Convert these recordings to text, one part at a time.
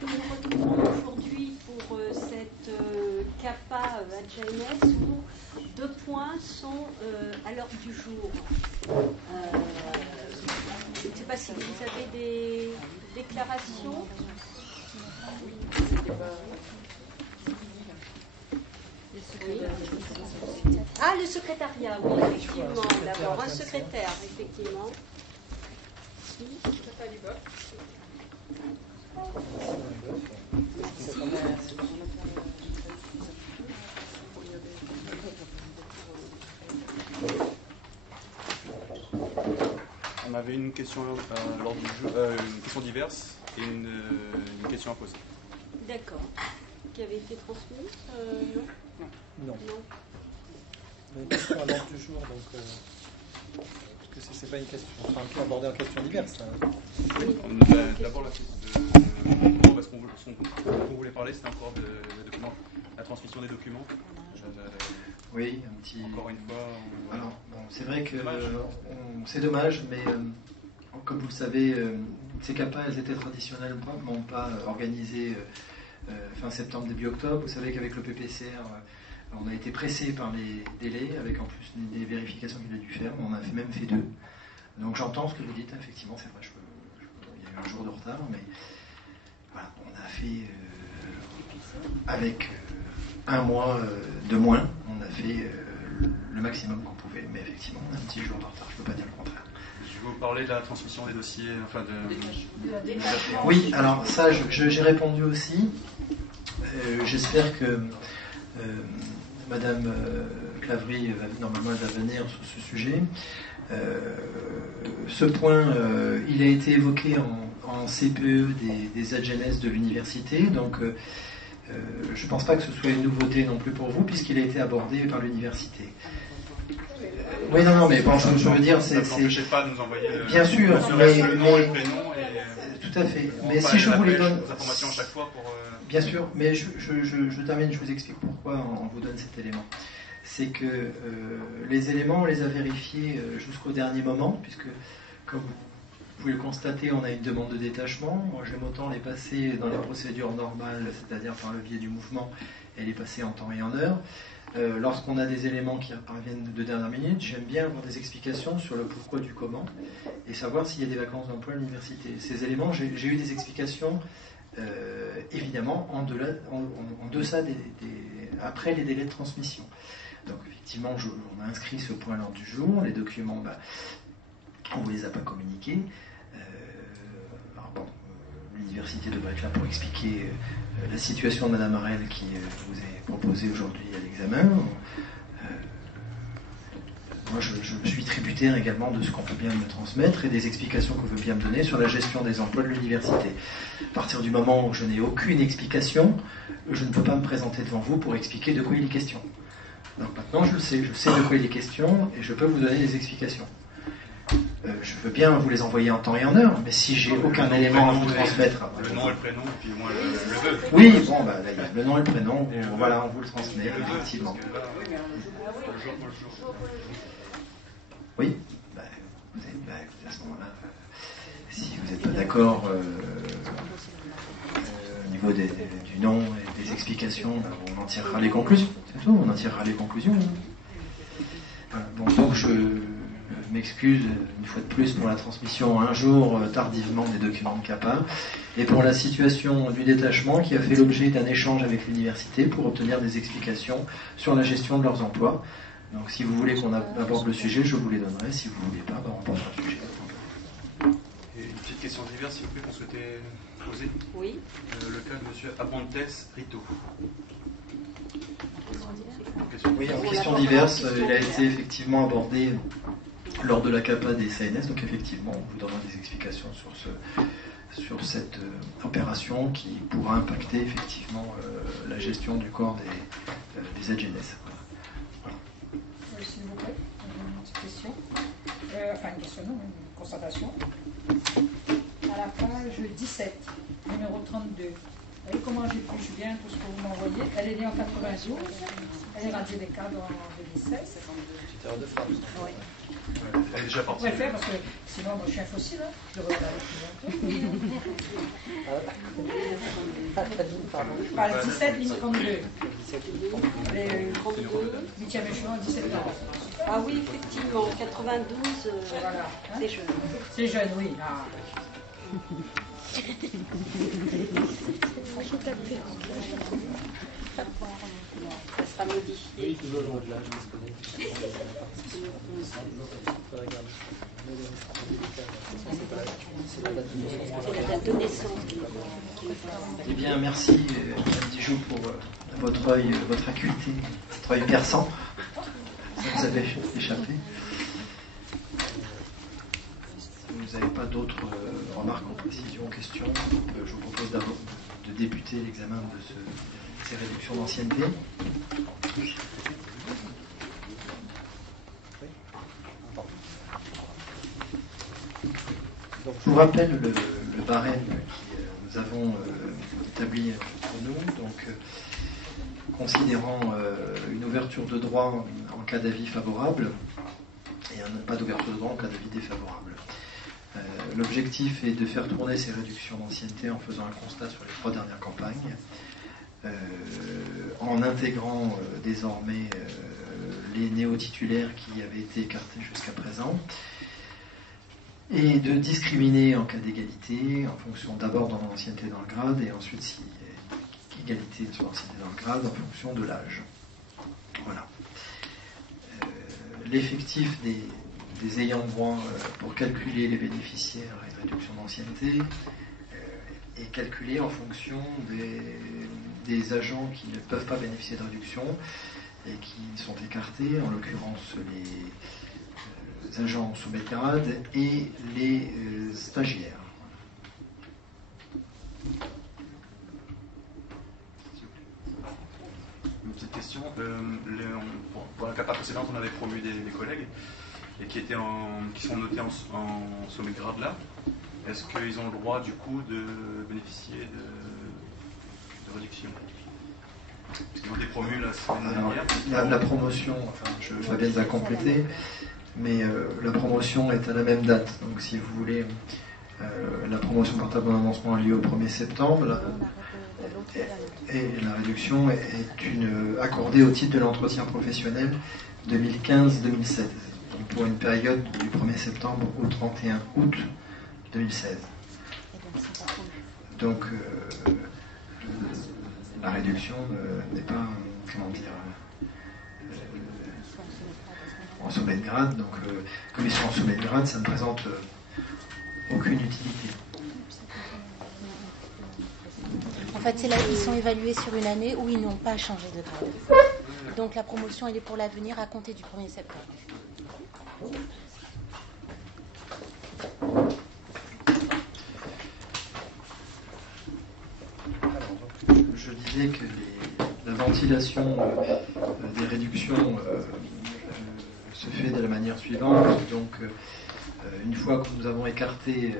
nous nous retrouvons aujourd'hui pour cette CAPA AGNS où 2 points sont à l'ordre du jour. Je ne sais pas si vous avez des déclarations. Oui. Ah, le secrétariat, oui, effectivement. D'abord, un secrétaire, effectivement. Merci. On avait une question lors du jeu, une question diverse et une question à poser. D'accord. Qui avait été transmise Non. Une question à l'ordre du jour, donc parce que c'est pas une question. Enfin, on peut aborder en question diverse. Oui. D'abord la question parce qu'on voulait parler, c'était encore de la transmission des documents. Oui, un petit. Encore une fois. Alors, bon, c'est vrai que c'est dommage, mais comme vous le savez, ces CAPA, elles étaient traditionnellement pas organisées fin septembre, début octobre. Vous savez qu'avec le PPCR, on a été pressé par les délais, avec en plus des vérifications qu'il a dû faire. On a même fait 2. Donc j'entends ce que vous dites, effectivement, c'est vrai, il y a eu un jour de retard, mais voilà, on a fait avec 1 mois de moins, on a fait le maximum qu'on pouvait, mais effectivement, on a un petit jour de retard, je ne peux pas dire le contraire. Je vais vous parler de la transmission des dossiers, enfin de... Oui, alors ça, j'ai répondu aussi. J'espère que Madame Clavry normalement elle va venir sur ce sujet. Ce point, il a été évoqué en CPE des AGNS de l'université, donc je ne pense pas que ce soit une nouveauté non plus pour vous, puisqu'il a été abordé par l'université. Oui, non, mais bon, je veux dire, c'est... Ça n'empêchez pas de nous envoyer bien sûr, mais le nom et le prénom. Tout à fait. Mais si je vous les donne... Des informations à chaque fois pour... Bien sûr, mais je termine, je vous explique pourquoi on vous donne cet élément. C'est que les éléments, on les a vérifiés jusqu'au dernier moment, puisque, comme vous pouvez le constater, on a une demande de détachement. Moi, j'aime autant les passer dans les procédures normales, c'est-à-dire par le biais du mouvement, et les passer en temps et en heure. Lorsqu'on a des éléments qui parviennent de dernière minute, j'aime bien avoir des explications sur le pourquoi du comment, et savoir s'il y a des vacances d'emploi à l'université. Ces éléments, j'ai eu des explications... évidemment en deçà après les délais de transmission. Donc effectivement, on a inscrit ce point à l'ordre du jour. Les documents, on ne vous les a pas communiqués. L'université devrait être là pour expliquer la situation de Madame Arel qui vous est proposée aujourd'hui à l'examen. Moi, je suis tributaire également de ce qu'on peut bien me transmettre et des explications qu'on veut bien me donner sur la gestion des emplois de l'université. À partir du moment où je n'ai aucune explication, je ne peux pas me présenter devant vous pour expliquer de quoi il est question. Donc maintenant, je sais de quoi il est question et je peux vous donner des explications. Je veux bien vous les envoyer en temps et en heure, mais si j'ai aucun élément à vous transmettre... Le nom et le prénom, et puis moi le veux. Oui, bon, là, il y a le nom et le prénom, voilà, on vous le transmet, effectivement. Oui, à ce moment-là, si vous n'êtes pas d'accord au niveau du nom et des explications, on en tirera les conclusions. C'est tout, on en tirera les conclusions. Bon, donc je m'excuse une fois de plus pour la transmission un jour tardivement des documents de CAPA et pour la situation du détachement qui a fait l'objet d'un échange avec l'université pour obtenir des explications sur la gestion de leurs emplois. Donc si vous voulez qu'on aborde le sujet, je vous les donnerai. Si vous ne voulez pas, on abordera le sujet. Et une petite question diverse, s'il vous plaît, qu'on souhaitait poser. Oui. Le cas de M. Abrantes Rito. Oui, en question diverse, il a été effectivement abordé lors de la CAPA des CNS. Donc effectivement, on vous donnera des explications sur cette opération qui pourra impacter effectivement la gestion du corps des AGNS. S'il vous plaît, une petite question. Enfin, une question, non, une constatation. À la page 17, numéro 32. Vous voyez comment j'épluche bien tout ce que vous m'envoyez. Elle est née en 92. Elle est radiée des cadres en 2016. Petite erreur de frappe. Oui. Elle est déjà partie. Vous pouvez faire parce que sinon, moi, je suis un fossile. Hein. Je reviens avec Enfin, 17, ligne 32. Les 32. 8e échelon, 17 ans. Ah oui, effectivement, 92, Voilà. Hein? c'est jeune. C'est jeune, oui. Ah. Ça sera modifié. Oui, toujours le mot de l'âge, c'est la date de naissance. C'est la date de naissance. Eh bien, merci, Madame Dijoux, pour votre œil, votre acuité, votre œil perçant. Ça vous avait échappé. Vous n'avez pas d'autres remarques ou précisions, questions? Je vous propose d'abord de débuter l'examen de ces réductions d'ancienneté. Donc, je vous rappelle le barème que nous avons établi pour nous. Donc, considérant une ouverture de droit en cas d'avis favorable et pas d'ouverture de droit en cas d'avis défavorable. L'objectif est de faire tourner ces réductions d'ancienneté en faisant un constat sur les 3 dernières campagnes, en intégrant désormais les néo-titulaires qui avaient été écartés jusqu'à présent, et de discriminer en cas d'égalité, en fonction d'abord de l'ancienneté dans le grade, et ensuite, si égalité sur l'ancienneté dans le grade, en fonction de l'âge. Voilà. L'effectif des ayants droit pour calculer les bénéficiaires et réduction d'ancienneté est calculé en fonction des agents qui ne peuvent pas bénéficier de réduction et qui sont écartés, en l'occurrence les agents sous maître-grade et les stagiaires. Une petite question. Pour la CAPA précédente, on avait promu des collègues et qui sont notés en sommet de grade là. Est-ce qu'ils ont le droit du coup de bénéficier de réduction? Parce qu'ils ont été promus la semaine dernière. La promotion, enfin, je vais bien la compléter, mais la promotion est à la même date. Donc si vous voulez, la promotion portable en avancement a lieu au 1er septembre. Et la réduction est accordée au titre de l'entretien professionnel 2015-2016, donc pour une période du 1er septembre au 31 août 2016. Donc la réduction n'est pas, comment dire, en sommet de grade, donc comme ils sont en sommet de grade, ça ne présente aucune utilité. En fait, c'est là qu'ils sont évalués sur une année où ils n'ont pas changé de grade. Donc la promotion, elle est pour l'avenir à compter du 1er septembre. Alors, donc, je disais que la ventilation des réductions se fait de la manière suivante. Donc, une fois que nous avons écarté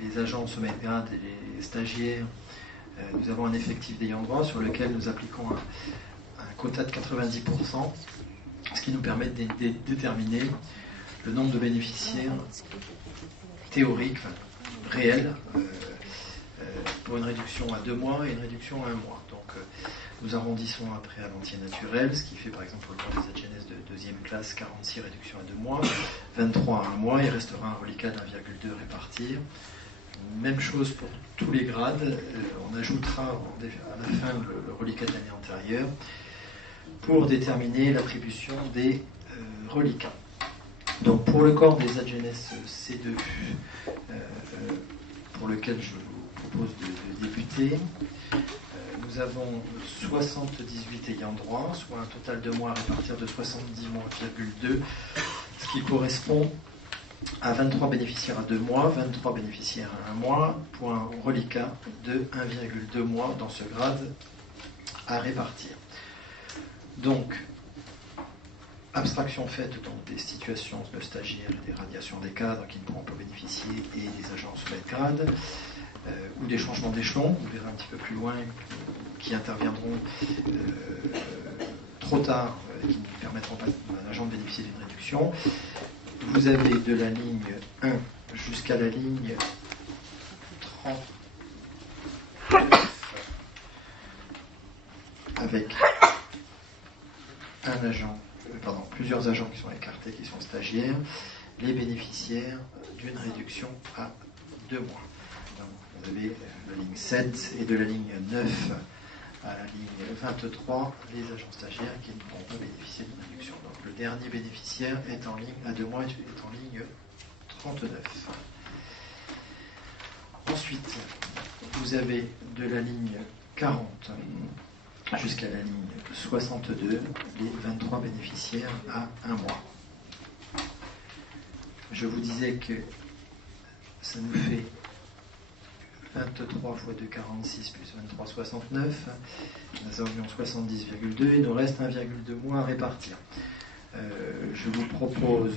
les agents sommet de grade et les stagiaires, nous avons un effectif d'ayants droit sur lequel nous appliquons un quota de 90%, ce qui nous permet de déterminer le nombre de bénéficiaires théoriques, enfin, réels, pour une réduction à 2 mois et une réduction à 1 mois. Donc nous arrondissons après à l'entier naturel, ce qui fait par exemple pour le corps des AGNS de 2e classe 46 réductions à 2 mois, 23 à 1 mois, il restera un reliquat d'1,2 répartir. Même chose pour tous les grades, on ajoutera à la fin le reliquat de l'année antérieure pour déterminer l'attribution des reliquats. Donc pour le corps des AGNS C2, pour lequel je vous propose de débuter, nous avons 78 ayants droit, soit un total de mois à répartir de 70 mois,2, ce qui correspond à 23 bénéficiaires à 2 mois, 23 bénéficiaires à 1 mois, pour un reliquat de 1,2 mois dans ce grade à répartir. Donc, abstraction faite donc des situations de stagiaires et des radiations des cadres qui ne pourront pas bénéficier et des agents sous maître grade, ou des changements d'échelon, vous verrez un petit peu plus loin, qui interviendront trop tard, qui ne permettront pas à un agent de bénéficier d'une réduction. Vous avez de la ligne 1 jusqu'à la ligne 30. avec plusieurs agents qui sont écartés, qui sont stagiaires, les bénéficiaires d'une réduction à 2 mois. Donc, vous avez la ligne 7 et de la ligne 9 à la ligne 23, les agents stagiaires qui ne pourront pas bénéficier d'une réduction. Donc le dernier bénéficiaire est en ligne à 2 mois, est en ligne 39. Ensuite, vous avez de la ligne 40 jusqu'à la ligne 62, les 23 bénéficiaires à 1 mois. Je vous disais que ça nous fait 23 fois 2, 46 plus 23, 69. Nous avions 70,2. Il nous reste 1,2 mois à répartir. Je vous propose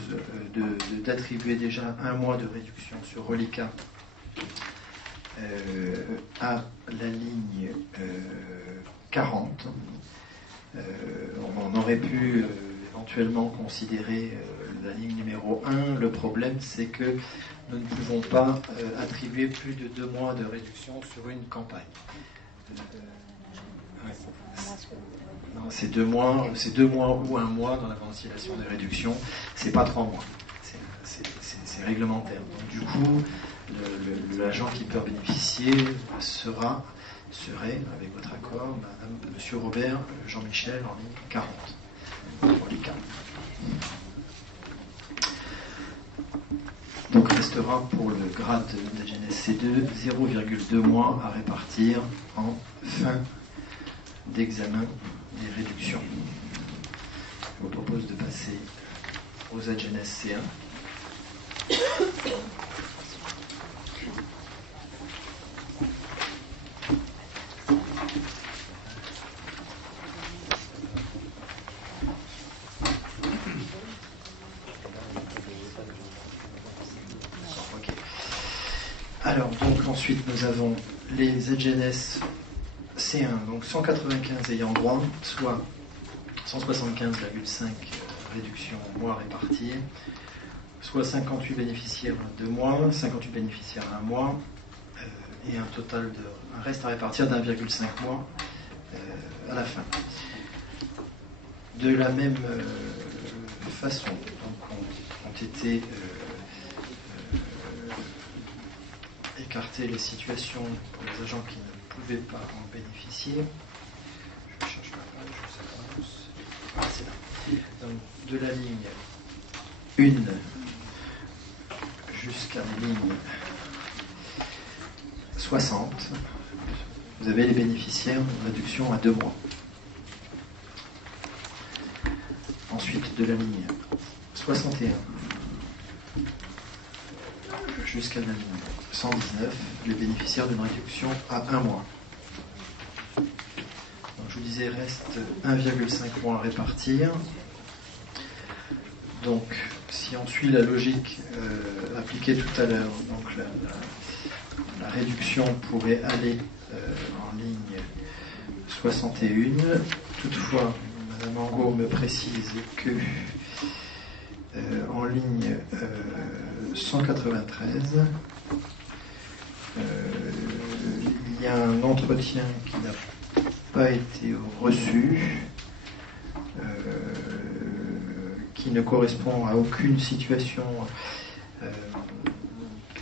d'attribuer déjà 1 mois de réduction sur reliquat à la ligne 40. On aurait pu éventuellement considérer la ligne numéro 1. Le problème, c'est que nous ne pouvons pas attribuer plus de 2 mois de réduction sur une campagne. Non, c'est 2 mois ou 1 mois dans la conciliation de réduction, c'est pas 3 mois. C'est réglementaire. Donc, du coup, l'agent qui peut bénéficier serait, avec votre accord, Monsieur Robert Jean-Michel en ligne 40. Pour les cas. Donc restera pour le grade d'AGNS C2 0,2 mois à répartir en fin d'examen des réductions. Je vous propose de passer aux AGNS C1. Alors, donc ensuite nous avons les AGNS C1, donc 195 ayant droit, soit 175,5 réductions mois réparties, soit 58 bénéficiaires à 2 mois, 58 bénéficiaires à 1 mois, et un reste à répartir d'1,5 mois à la fin. De la même façon, donc ont été écarter les situations pour les agents qui ne pouvaient pas en bénéficier. Je cherche ma page, je sais pas. Ah, c'est là. Donc, de la ligne 1 jusqu'à la ligne 60, vous avez les bénéficiaires de réduction à 2 mois. Ensuite, de la ligne 61 jusqu'à la ligne 119, les bénéficiaires d'une réduction à 1 mois. Donc, je vous disais, reste 1,5 mois à répartir. Donc, si on suit la logique appliquée tout à l'heure, donc la réduction pourrait aller en ligne 61. Toutefois, Mme Angot me précise que en ligne 193, il y a un entretien qui n'a pas été reçu, qui ne correspond à aucune situation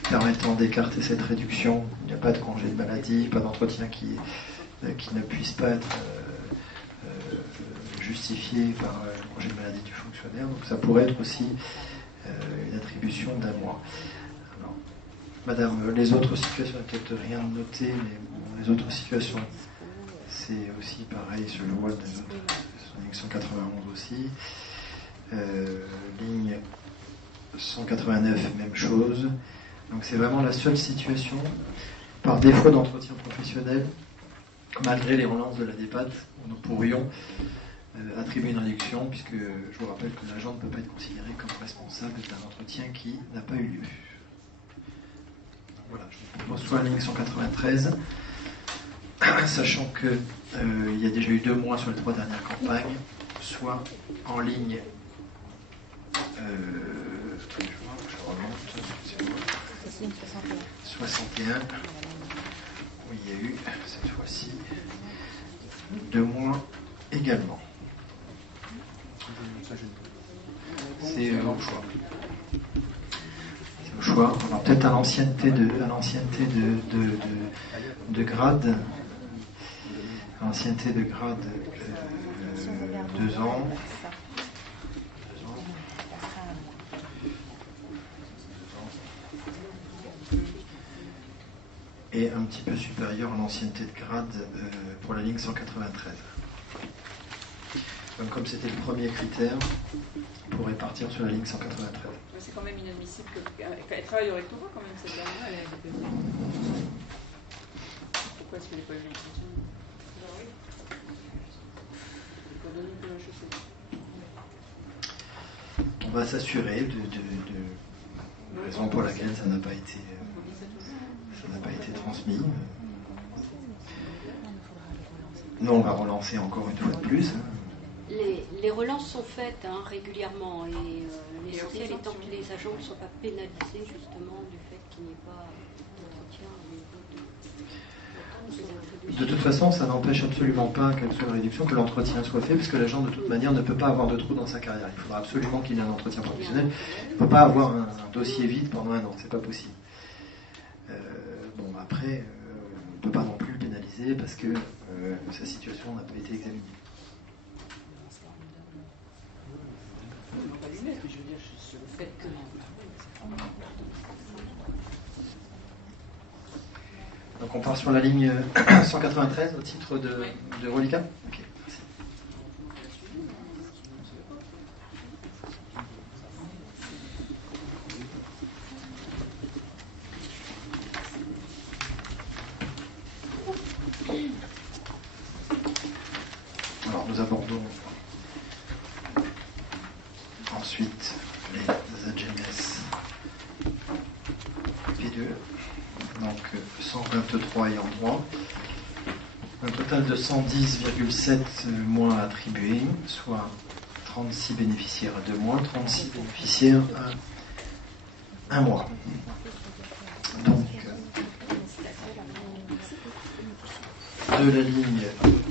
permettant d'écarter cette réduction. Il n'y a pas de congé de maladie, pas d'entretien qui ne puisse pas être justifié par le congé de maladie du fonctionnaire. Donc ça pourrait être aussi une attribution d'1 mois. Alors, Madame, les autres situations, il n'y a peut-être rien de noté, mais bon, les autres situations, c'est aussi pareil, je le vois, ligne 191 aussi. Ligne 189, même chose. Donc c'est vraiment la seule situation, par défaut d'entretien professionnel, malgré les relances de la DEPAT, où nous pourrions attribuer une réduction, puisque je vous rappelle que l'agent ne peut pas être considéré comme responsable d'un entretien qui n'a pas eu lieu. Voilà, je vous propose soit la ligne 193, sachant qu'il y a déjà eu 2 mois sur les 3 dernières campagnes, soit en ligne, je remonte, 61, où il y a eu cette fois-ci 2 mois également. C'est au choix. C'est au choix. Alors peut-être à l'ancienneté de grade. Ancienneté de grade 2 ans. Et un petit peu supérieur à l'ancienneté de grade pour la ligne 193. Donc, comme c'était le premier critère, on pourrait partir sur la ligne 193. C'est quand même inadmissible qu'elle travaille au rectorat quand même cette dame-là. Pourquoi est-ce qu'elle n'est pas une entretien? On va s'assurer de raison pour laquelle ça n'a pas été transmis. Nous, on va relancer encore une fois de plus. Les relances sont faites régulièrement et l'essentiel étant que les agents ne soient pas pénalisés justement du fait qu'il n'y ait pas d'entretien au niveau de toute façon, ça n'empêche absolument pas qu'elle soit réduction, que l'entretien soit fait, parce que l'agent de toute manière ne peut pas avoir de trou dans sa carrière. Il faudra absolument qu'il ait un entretien professionnel. Il ne peut pas avoir un dossier vide pendant 1 an, c'est pas possible. Après, on ne peut pas non plus le pénaliser parce que sa situation n'a pas été examinée. Donc on part sur la ligne 193 au titre de reliquat. Ok, merci. Alors nous abordons ensuite les AGMS P2, donc 123 ayant droit, un total de 110,7 mois attribués, soit 36 bénéficiaires à 2 mois, 36 bénéficiaires à 1 mois. Donc de la ligne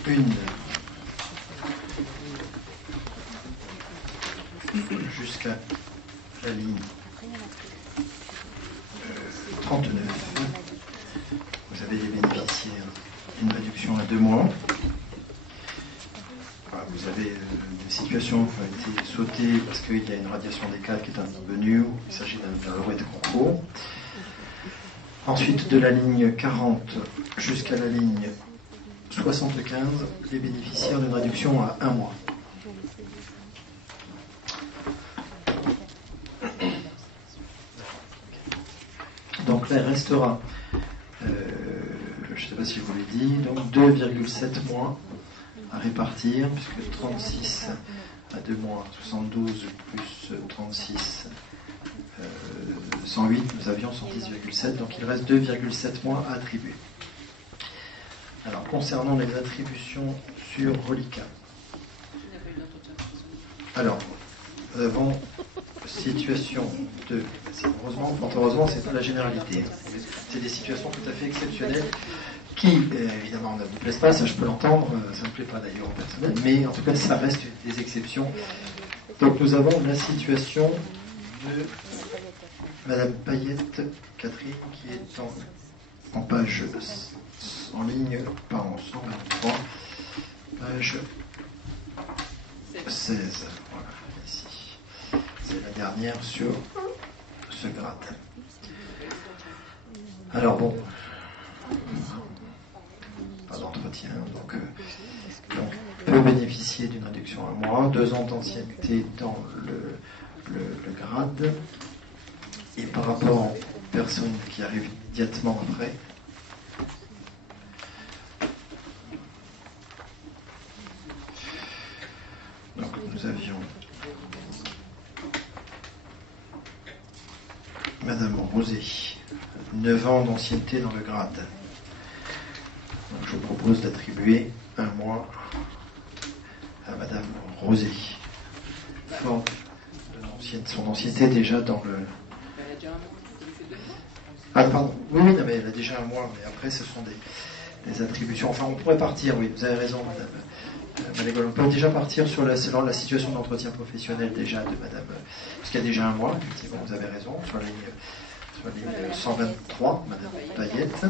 1 jusqu'à la ligne 39, vous avez les bénéficiaires d'une réduction à 2 mois. Voilà, vous avez des situations qui ont été sautées parce qu'il y a une radiation des cadres qui est intervenue, il s'agit d'un lauréat de concours. Ensuite, de la ligne 40 jusqu'à la ligne 75, les bénéficiaires d'une réduction à 1 mois. Donc là, il restera, je ne sais pas si je vous l'ai dit, donc 2,7 mois à répartir, puisque 36 à 2 mois, 72 plus 36, 108, nous avions 110,7, donc il reste 2,7 mois à attribuer. Alors, concernant les attributions sur reliquat. Alors, nous avons situation de... Heureusement, c'est pas la généralité. C'est des situations tout à fait exceptionnelles qui, évidemment, ne vous plaisent pas, ça je peux l'entendre, ça ne me plaît pas d'ailleurs en personnel, mais en tout cas, ça reste des exceptions. Donc, nous avons la situation de Madame Payette Catherine, qui est en page... en ligne, pardon, 123, page 16. Voilà, ici. C'est la dernière sur ce grade. Alors bon, pas d'entretien, donc peut bénéficier d'une réduction à 1 mois, 2 ans d'ancienneté dans le grade, et par rapport aux personnes qui arrivent immédiatement après, donc nous avions Madame Rosé, 9 ans d'ancienneté dans le grade. Donc je propose d'attribuer 1 mois à Madame Rosé. Forme de son ancienneté déjà dans le... Ah pardon, oui, non, mais elle a déjà 1 mois, mais après ce sont des attributions. Enfin, on pourrait partir, oui, vous avez raison, Madame Malégol. On peut déjà partir sur la situation d'entretien professionnel déjà de Madame, parce qu'il y a déjà un mois, effectivement, vous avez raison, sur la ligne 123, Madame Payette.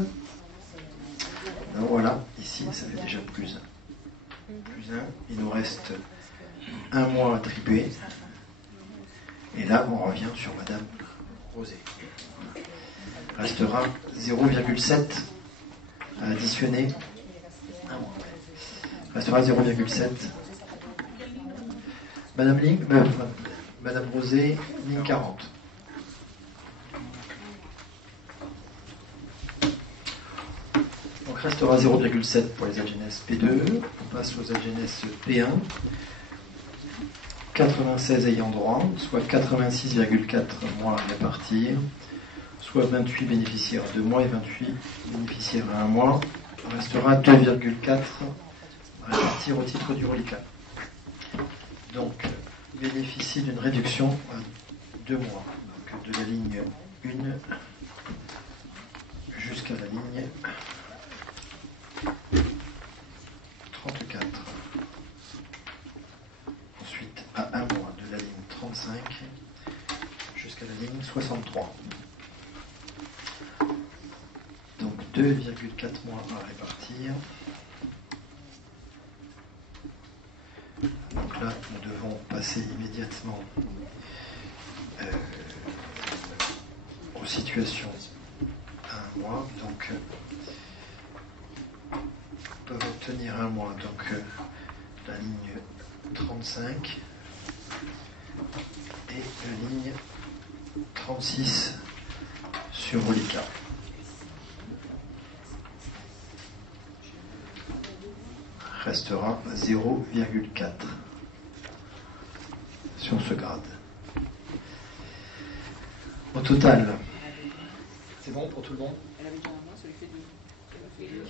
Donc voilà, ici, ça fait déjà plus 1. Plus 1, il nous reste un mois attribué. Et là, on revient sur Madame Rosé. Restera 0,7 à additionner. Restera 0,7. Madame Rosé, ligne 40. Donc restera 0,7 pour les AGNS P2. On passe aux AGNS P1. 96 ayant droit, soit 86,4 mois à répartir, soit 28 bénéficiaires à 2 mois et 28 bénéficiaires à 1 mois. Il restera 2,4 à répartir au titre du reliquat. Donc, il bénéficie d'une réduction à 2 mois. Donc, de la ligne 1 jusqu'à la ligne 34. Ensuite, à 1 mois de la ligne 35 jusqu'à la ligne 63. Donc 2,4 mois à répartir. Donc là, nous devons passer immédiatement aux situations à 1 mois. Donc, peuvent obtenir 1 mois. Donc, la ligne 35 et la ligne 36 sur reliquat. Restera 0,4 sur ce grade. Au total, c'est bon pour tout le monde? Elle avait déjà un mois, ça lui fait 2.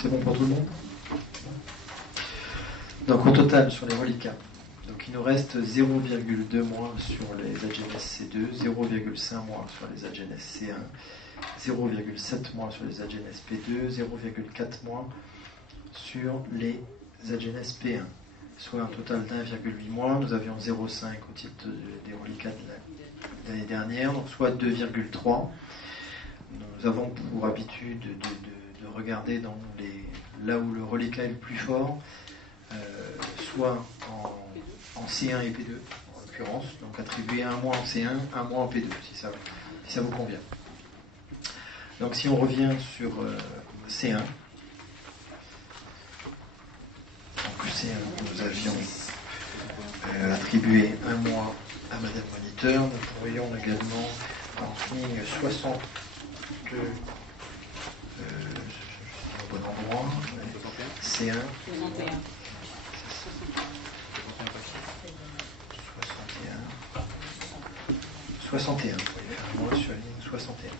C'est bon pour tout le monde? Donc au total sur les reliquats, donc il nous reste 0,2 mois sur les AGNS C2, 0,5 mois sur les AGNS C1, 0,7 mois sur les AGNS P2, 0,4 mois sur les AGNS P1, soit un total d'1,8 mois. Nous avions 0,5 au titre des reliquats de l'année dernière, donc soit 2,3. Nous avons pour habitude de regarder là où le reliquat est le plus fort, soit en C1 et P2 en l'occurrence, donc attribuer 1 mois en C1, 1 mois en P2 si ça vous convient. Donc si on revient sur C1, donc C1 nous avions attribué 1 mois à Madame Moniteur, nous pourrions également en ligne 60 au bon endroit, C1 61. Vous pouvez faire un mois sur la ligne 61.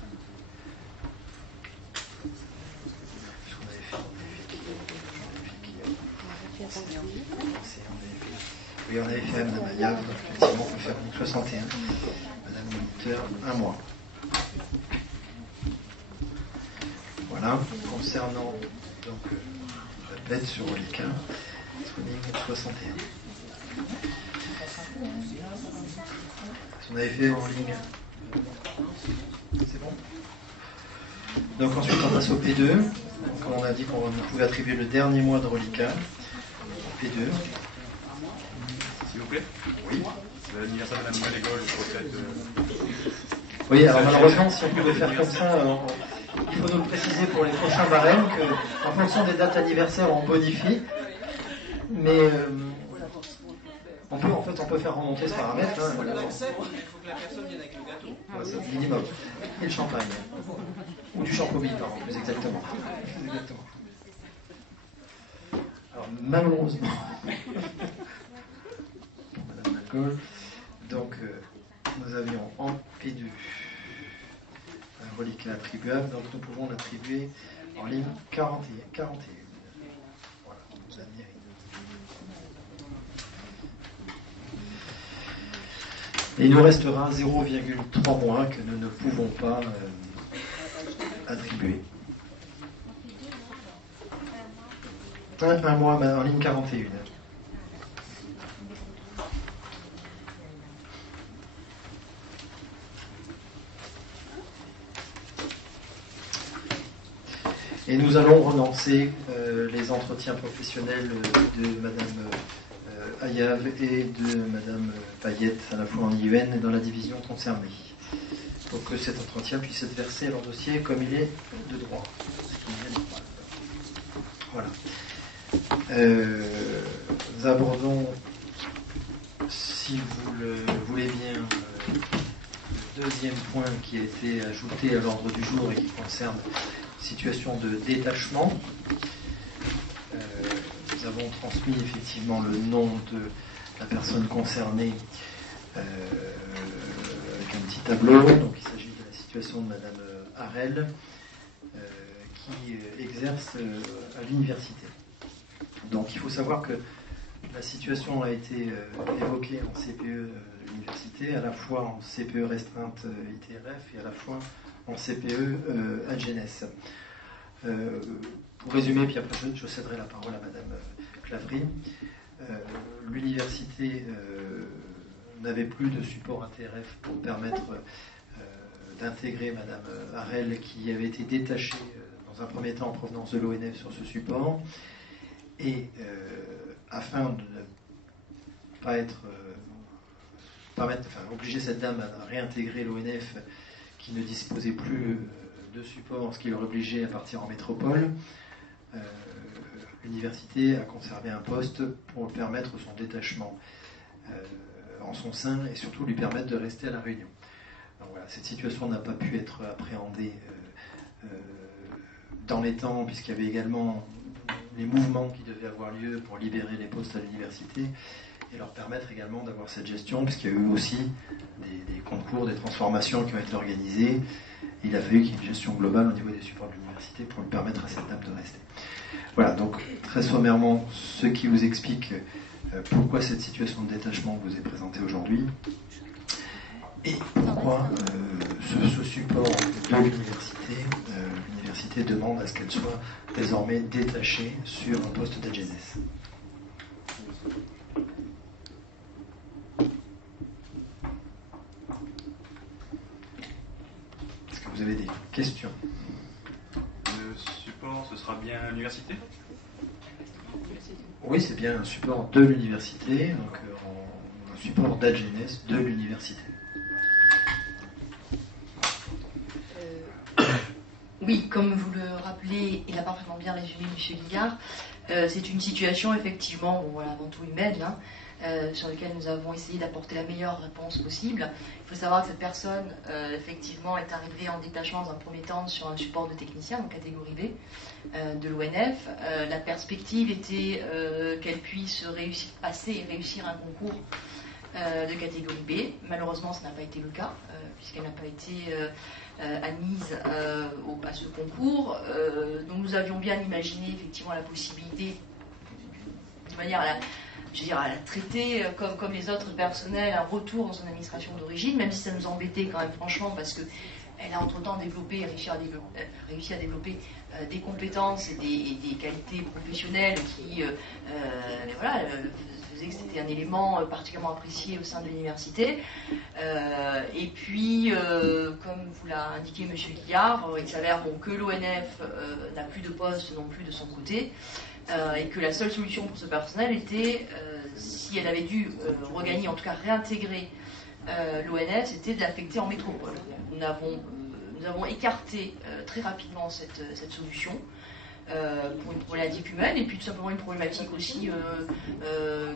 Parce qu'on avait fait oui, on avait fait Madame Ayav, donc effectivement on peut faire ligne 61. Madame Moniteur, 1 mois. Voilà. Concernant donc je répète sur reliquat, sur ligne 61. On avait fait en ligne. C'est bon. Donc ensuite on passe au P2. Donc, comme on a dit qu'on pouvait attribuer le dernier mois de reliquat au P2. S'il vous plaît. Oui. L'anniversaire de Mme Malégol, peut-être. Oui, alors malheureusement, si on pouvait faire comme ça, il faut nous le préciser pour les prochains barèmes qu'en fonction des dates anniversaires, on bonifie. Mais on peut faire remonter ce paramètre. Hein, il faut que la personne vienne avec le gâteau. Ouais, c'est le minimum. Et le champagne. Ou du champomis, pardon, plus exactement. Alors, malheureusement, pour Madame Malégol, donc nous avions en P2 un reliquat attribuable, donc nous pouvons l'attribuer en ligne 41. Voilà, vous admirez. Et il nous restera 0,3 mois que nous ne pouvons pas attribuer. Un mois en ligne 41. Et nous allons relancer les entretiens professionnels de Madame Ayav et de Madame Payette, à la fois en IUN et dans la division concernée, pour que cet entretien puisse être versé à leur dossier comme il est de droit. Voilà. Nous abordons, si vous le voulez bien, le deuxième point qui a été ajouté à l'ordre du jour et qui concerne la situation de détachement. Nous avons transmis effectivement le nom de la personne concernée avec un petit tableau. Donc il s'agit de la situation de Madame Harel qui exerce à l'université. Donc il faut savoir que la situation a été évoquée en CPE de l'université, à la fois en CPE restreinte ITRF et à la fois en CPE AGNS. Pour résumer, puis après je céderai la parole à Madame Clavry. L'université n'avait plus de support ATRF pour permettre d'intégrer Madame Harel, qui avait été détachée dans un premier temps en provenance de l'ONF sur ce support. Et afin de ne pas obliger cette dame à réintégrer l'ONF qui ne disposait plus de support, ce qui leur obligeait à partir en métropole, l'université a conservé un poste pour permettre son détachement en son sein et surtout lui permettre de rester à La Réunion. Donc voilà, cette situation n'a pas pu être appréhendée dans les temps, puisqu'il y avait également les mouvements qui devaient avoir lieu pour libérer les postes à l'université et leur permettre également d'avoir cette gestion, puisqu'il y a eu aussi des concours, des transformations qui ont été organisées. Il a fallu qu'il y ait une gestion globale au niveau des supports de l'université pour lui permettre à cette dame de rester. Voilà, donc très sommairement, ce qui vous explique pourquoi cette situation de détachement vous est présentée aujourd'hui et pourquoi ce support de l'université, l'université demande à ce qu'elle soit désormais détachée sur un poste d'AGNS. Est-ce que vous avez des questions? Le support, ce sera bien l'université? Oui, c'est bien un support de l'université, donc un support d'AGNS de l'université. Oui, comme vous le rappelez, il a parfaitement bien résumé M. Guillard, c'est une situation effectivement, avant tout humaine, sur laquelle nous avons essayé d'apporter la meilleure réponse possible. Il faut savoir que cette personne, effectivement, est arrivée en détachement dans un premier temps sur un support de technicien, en catégorie B, de l'ONF. La perspective était qu'elle puisse passer et réussir un concours de catégorie B. Malheureusement, ce n'a pas été le cas, puisqu'elle n'a pas été admise à ce concours. Donc nous avions bien imaginé effectivement la possibilité, de manière à la traiter comme les autres personnels, un retour dans son administration d'origine, même si ça nous embêtait quand même franchement, parce qu'elle a entre-temps réussi à développer des compétences et des qualités professionnelles qui faisaient que c'était un élément particulièrement apprécié au sein de l'université. Et puis, comme vous l'a indiqué M. Guillard, il s'avère que l'ONF n'a plus de poste non plus de son côté, et que la seule solution pour ce personnel était, si elle avait dû regagner, en tout cas réintégrer l'ONF, c'était de l'affecter en métropole. Nous avons écarté très rapidement cette solution pour une problématique humaine et puis tout simplement une problématique aussi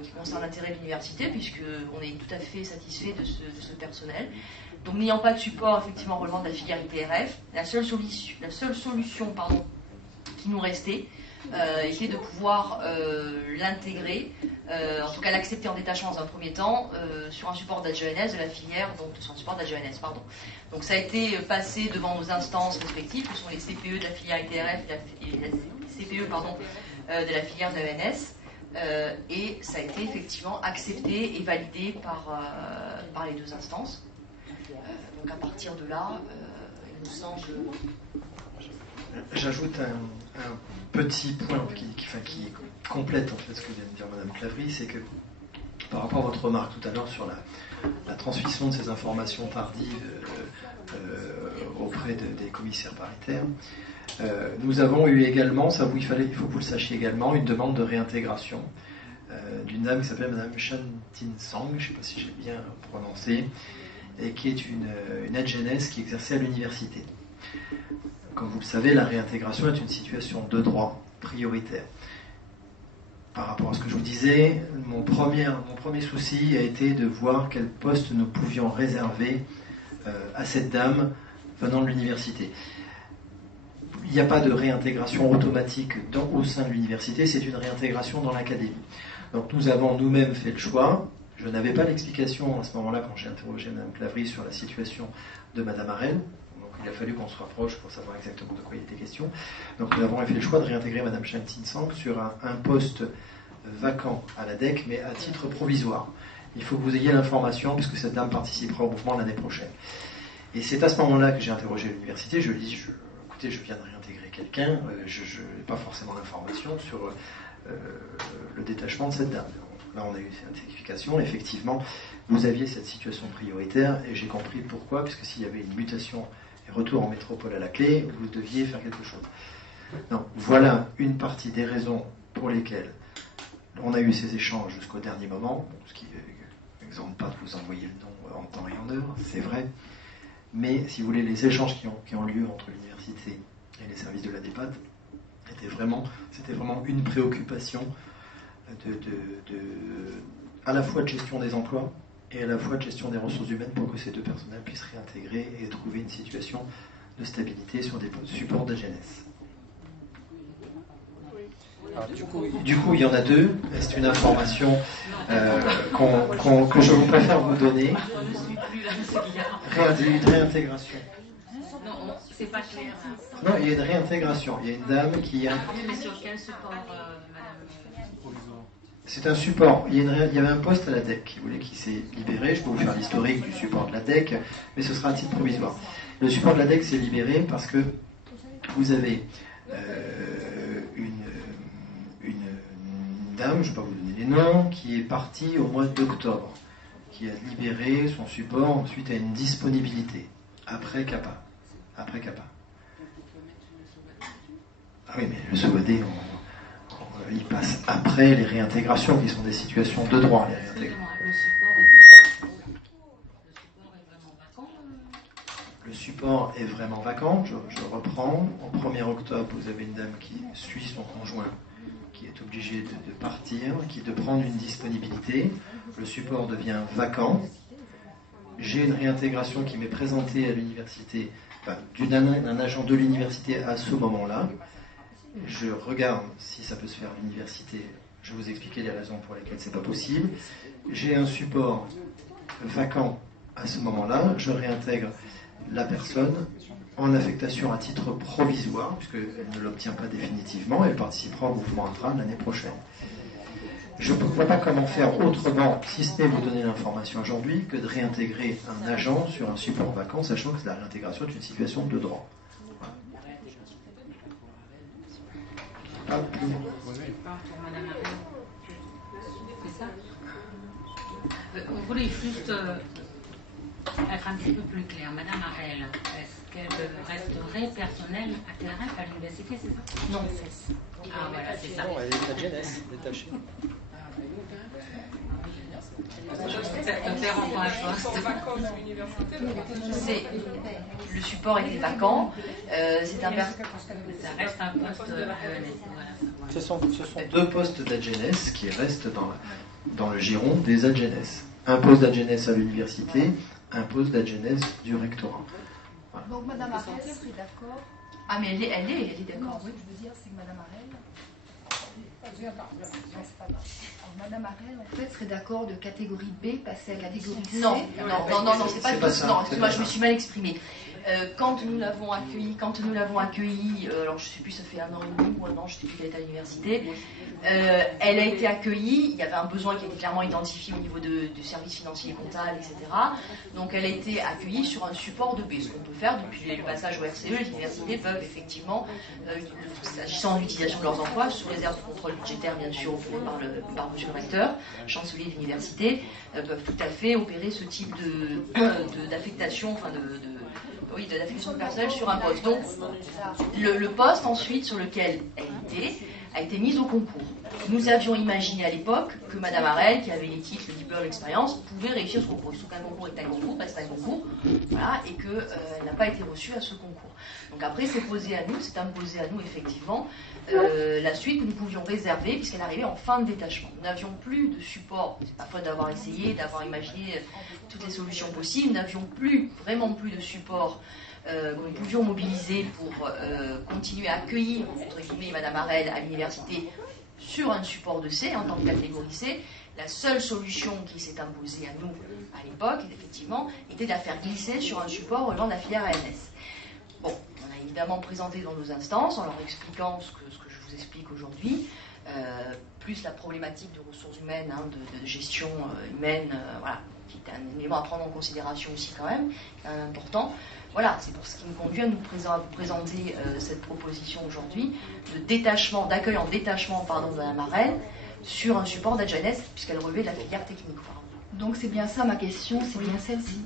qui concerne l'intérêt de l'université, puisqu'on est tout à fait satisfait de ce personnel. Donc n'ayant pas de support effectivement relevant de la filière ITRF, la seule solution qui nous restait était de pouvoir l'intégrer, en tout cas l'accepter en détachement dans un premier temps, sur un support d'AGNS de la filière, donc sur un support d'AGNS, pardon. Donc ça a été passé devant nos instances respectives, que sont les CPE de la filière ITRF et les CPE de la filière de l'ANS. et ça a été effectivement accepté et validé par les deux instances. Donc à partir de là, il nous semble... J'ajoute un petit point qui complète en fait ce que vient de dire Madame Clavry, c'est que par rapport à votre remarque tout à l'heure sur la transmission de ces informations tardives auprès des commissaires paritaires, nous avons eu également, il faut que vous le sachiez également, une demande de réintégration d'une dame qui s'appelle Madame Chan Tin Sang, je ne sais pas si j'ai bien prononcé, et qui est une aide jeunesse qui exerçait à l'université. Comme vous le savez, la réintégration est une situation de droit prioritaire. Par rapport à ce que je vous disais, mon premier souci a été de voir quel poste nous pouvions réserver à cette dame venant de l'université. Il n'y a pas de réintégration automatique au sein de l'université, c'est une réintégration dans l'académie. Donc nous avons nous-mêmes fait le choix. Je n'avais pas l'explication à ce moment-là quand j'ai interrogé Mme Clavry sur la situation de Mme Arel. Donc il a fallu qu'on se rapproche pour savoir exactement de quoi il était question. Donc nous avons fait le choix de réintégrer Mme Chan Tin Sang sur un poste vacant à la DEC, mais à titre provisoire. Il faut que vous ayez l'information, puisque cette dame participera au mouvement l'année prochaine. Et c'est à ce moment-là que j'ai interrogé l'université. Je lui ai dit, écoutez, je viens de réintégrer quelqu'un, je n'ai pas forcément l'information sur le détachement de cette dame. Là, on a eu cette certification. Effectivement, vous aviez cette situation prioritaire, et j'ai compris pourquoi, puisque s'il y avait une mutation et retour en métropole à la clé, vous deviez faire quelque chose. Donc, voilà une partie des raisons pour lesquelles on a eu ces échanges jusqu'au dernier moment, ce qui n'exempte pas de vous envoyer le nom en temps et en heure, c'est vrai. Mais, si vous voulez, les échanges qui ont lieu entre l'université et les services de la DEPAD, c'était vraiment une préoccupation à la fois de gestion des emplois et à la fois de gestion des ressources humaines pour que ces deux personnels puissent réintégrer et trouver une situation de stabilité sur des supports de jeunesse. Alors, du coup, il y en a deux. C'est une information que je vous préfère vous donner. Réintégration. Non, c'est pas clair. Non, il y a une réintégration. Il y a une dame qui a... Mais sur quel support, madame? C'est un support. Il y avait un poste à la DEC qui s'est libéré. Je peux vous faire l'historique du support de la DEC, mais ce sera à titre provisoire. Le support de la DEC s'est libéré parce que vous avez une dame, je ne vais pas vous donner les noms, qui est partie au mois d'octobre, qui a libéré son support suite à une disponibilité après CAPA. Ah oui, mais le SOAD, il passe après les réintégrations, qui sont des situations de droit. Les réintégrations. Le support est vraiment vacant. Je reprends. Au 1er octobre, vous avez une dame qui suit son conjoint, qui est obligé de partir, de prendre une disponibilité. Le support devient vacant. J'ai une réintégration qui m'est présentée à l'université, d'un agent de l'université à ce moment-là. Je regarde si ça peut se faire à l'université. Je vais vous expliquer les raisons pour lesquelles c'est pas possible. J'ai un support vacant à ce moment-là. Je réintègre la personne en affectation à titre provisoire, puisqu'elle ne l'obtient pas définitivement. Elle participera au mouvement Intram l'année prochaine. Je ne vois pas comment faire autrement, si ce n'est vous donner l'information aujourd'hui, que de réintégrer un agent sur un support vacant, sachant que la réintégration est une situation de droit. On voulait juste être un petit peu plus clair. Madame Arel, est-ce qu'elle resterait personnelle à TRF à l'université, c'est ça? Non. Ah voilà, c'est ça. Non, elle est à jeunesse, détachée. On perd encore un poste. Le support était vacant. C'est un Ça reste un poste à Ce sont deux postes d'adjeunesse qui restent dans le giron des adjeunesse. Un poste d'adjeunesse à l'université, un poste d'adjeunesse du rectorat. Voilà. Donc Madame Arel serait d'accord. Ah mais elle est d'accord. Oui, je veux dire, c'est que Madame Arel. Madame Arel, en fait, serait d'accord de catégorie B passer à catégorie C. Non, c'est pas ça. Non, excuse-moi, je me suis mal exprimée. Quand nous l'avons accueilli, alors je ne sais plus, ça fait 1 an et demi ou 1 an, je ne sais plus qu'elle est à l'université, Elle a été accueillie, il y avait un besoin qui était clairement identifié au niveau du service financier et comptable, etc. Donc elle a été accueillie sur un support de B. Ce qu'on peut faire depuis le passage au RCE, les universités peuvent effectivement, s'agissant de l'utilisation de leurs emplois, sous réserve de contrôle budgétaire bien sûr opéré par monsieur le recteur, chancelier de l'université, peuvent tout à fait opérer ce type d'affectation, d'affectation de personnel sur un poste. Donc le poste ensuite sur lequel elle était a été mise au concours. Nous avions imaginé à l'époque que Madame Harel, qui avait les titres, le diplôme, l'expérience, pouvait réussir ce concours. Sauf qu'un concours est un concours, reste un concours, voilà, et qu'elle n'a pas été reçue à ce concours. Donc après, c'est imposé à nous effectivement la suite que nous pouvions réserver, puisqu'elle arrivait en fin de détachement. Nous n'avions plus de support, c'est pas faute d'avoir essayé, d'avoir imaginé toutes les solutions possibles, nous n'avions vraiment plus de support que nous pouvions mobiliser pour continuer à accueillir, entre guillemets, Madame Harel à l'université sur un support de C, en tant que catégorie C. La seule solution qui s'est imposée à nous, à l'époque, effectivement, était de la faire glisser sur un support relevant de la filière ANS. Bon, on a évidemment présenté dans nos instances, en leur expliquant ce que je vous explique aujourd'hui, plus la problématique de ressources humaines, de gestion humaine, voilà, qui est un élément à prendre en considération aussi quand même, important. Voilà, c'est pour ce qui me conduit à vous présenter cette proposition aujourd'hui d'accueil en détachement de Mme Harel sur un support d'ADJANES, puisqu'elle relevait de la filière technique. Donc c'est bien ça ma question, c'est bien celle-ci.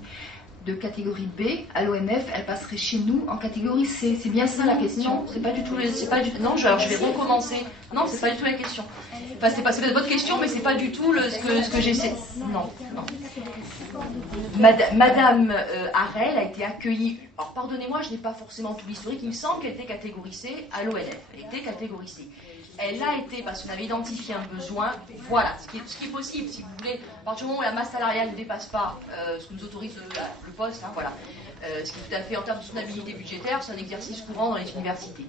De catégorie B à l'ONF, elle passerait chez nous en catégorie C. C'est bien ça la question? Non, c'est pas du tout. Non, je vais recommencer. Non, c'est pas du tout la question. Enfin, c'est peut-être votre question, mais c'est pas du tout ce que j'essaie. Non. Madame Harel a été accueillie. Alors, pardonnez-moi, je n'ai pas forcément tout l'historique. Il me semble qu'elle était catégorie C à l'ONF. Elle était catégorie C. Elle a été, parce qu'on avait identifié un besoin, voilà, ce qui est possible, si vous voulez, à partir du moment où la masse salariale ne dépasse pas ce que nous autorise le poste, voilà, ce qui est tout à fait, en termes de soutenabilité budgétaire, c'est un exercice courant dans les universités.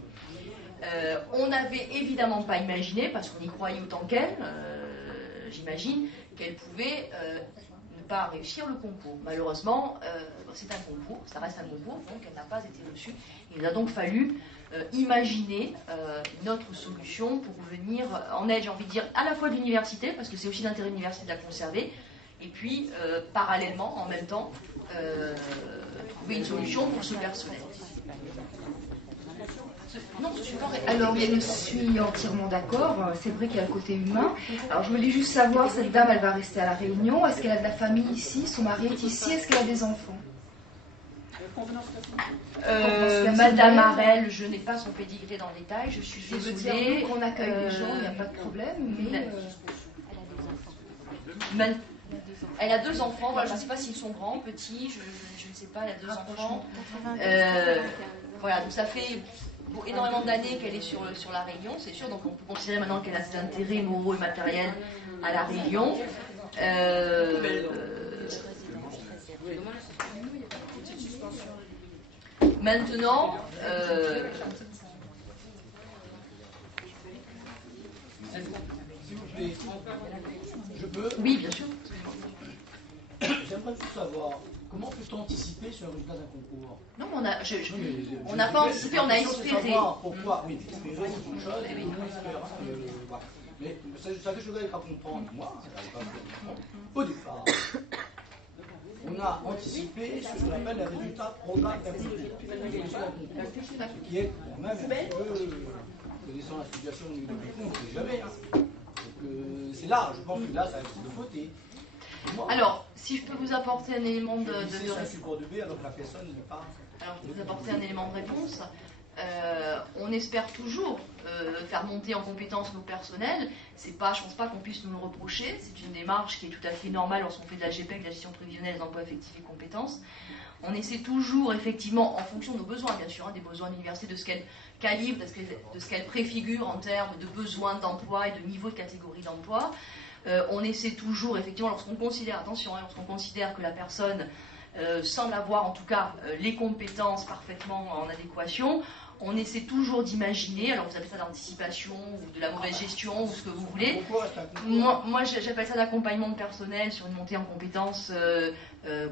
On n'avait évidemment pas imaginé, parce qu'on y croyait autant qu'elle, j'imagine, qu'elle pouvait ne pas réussir le concours. Malheureusement, c'est un concours, ça reste un concours, donc elle n'a pas été reçue. Il a donc fallu imaginer une autre solution pour venir en aide, j'ai envie de dire, à la fois de l'université, parce que c'est aussi l'intérêt de l'université de la conserver, et puis parallèlement, en même temps, trouver une solution pour ce personnel. Non, ce support est... Alors, je suis entièrement d'accord, c'est vrai qu'il y a le côté humain. Alors, je voulais juste savoir, cette dame, elle va rester à La Réunion, est-ce qu'elle a de la famille ici, son mari est ici, est-ce qu'elle a des enfants? Madame Harel, je n'ai pas son pédigré dans le détail, je suis désolée. On accueille des gens, il n'y a pas de problème, mais... Elle a 2 enfants, voilà, je ne sais pas s'ils sont grands, petits, je ne sais pas, elle a 2 enfants. Voilà, donc ça fait énormément d'années qu'elle est sur La Réunion, c'est sûr, donc on peut considérer maintenant qu'elle a cet intérêt moraux et matériel à La Réunion. Maintenant, s'il vous plaît, je peux? Oui, bien sûr. J'aimerais juste savoir, comment peut-on anticiper sur le résultat d'un concours? Non, on n'a pas anticipé, on a espéré. Pourquoi? Oui, espérer, c'est une chose, voilà. Mais ça que je voudrais pas comprendre, moi, au départ, on a anticipé ce qu'on appelle le résultat programme d'un concours, ce qui est quand même un peu, connaissant la situation du concours, on ne sait jamais. Donc c'est là, je pense que là, ça risque de fauter. Alors, si je peux vous apporter un élément de réponse, on espère toujours faire monter en compétence nos personnels. Je ne pense pas qu'on puisse nous le reprocher. C'est une démarche qui est tout à fait normale lorsqu'on fait de la GPEC, de la gestion prévisionnelle des emplois effectifs et compétences. On essaie toujours, effectivement, en fonction de nos besoins, bien sûr, des besoins de l'université, de ce qu'elle calibre, de ce qu'elle préfigure en termes de besoins d'emploi et de niveau de catégorie d'emploi. On essaie toujours, effectivement, lorsqu'on considère que la personne semble avoir, en tout cas, les compétences parfaitement en adéquation, on essaie toujours d'imaginer, alors vous appelez ça d'anticipation, ou de la mauvaise gestion, ou ce que vous voulez. Moi j'appelle ça d'accompagnement de personnel sur une montée en compétences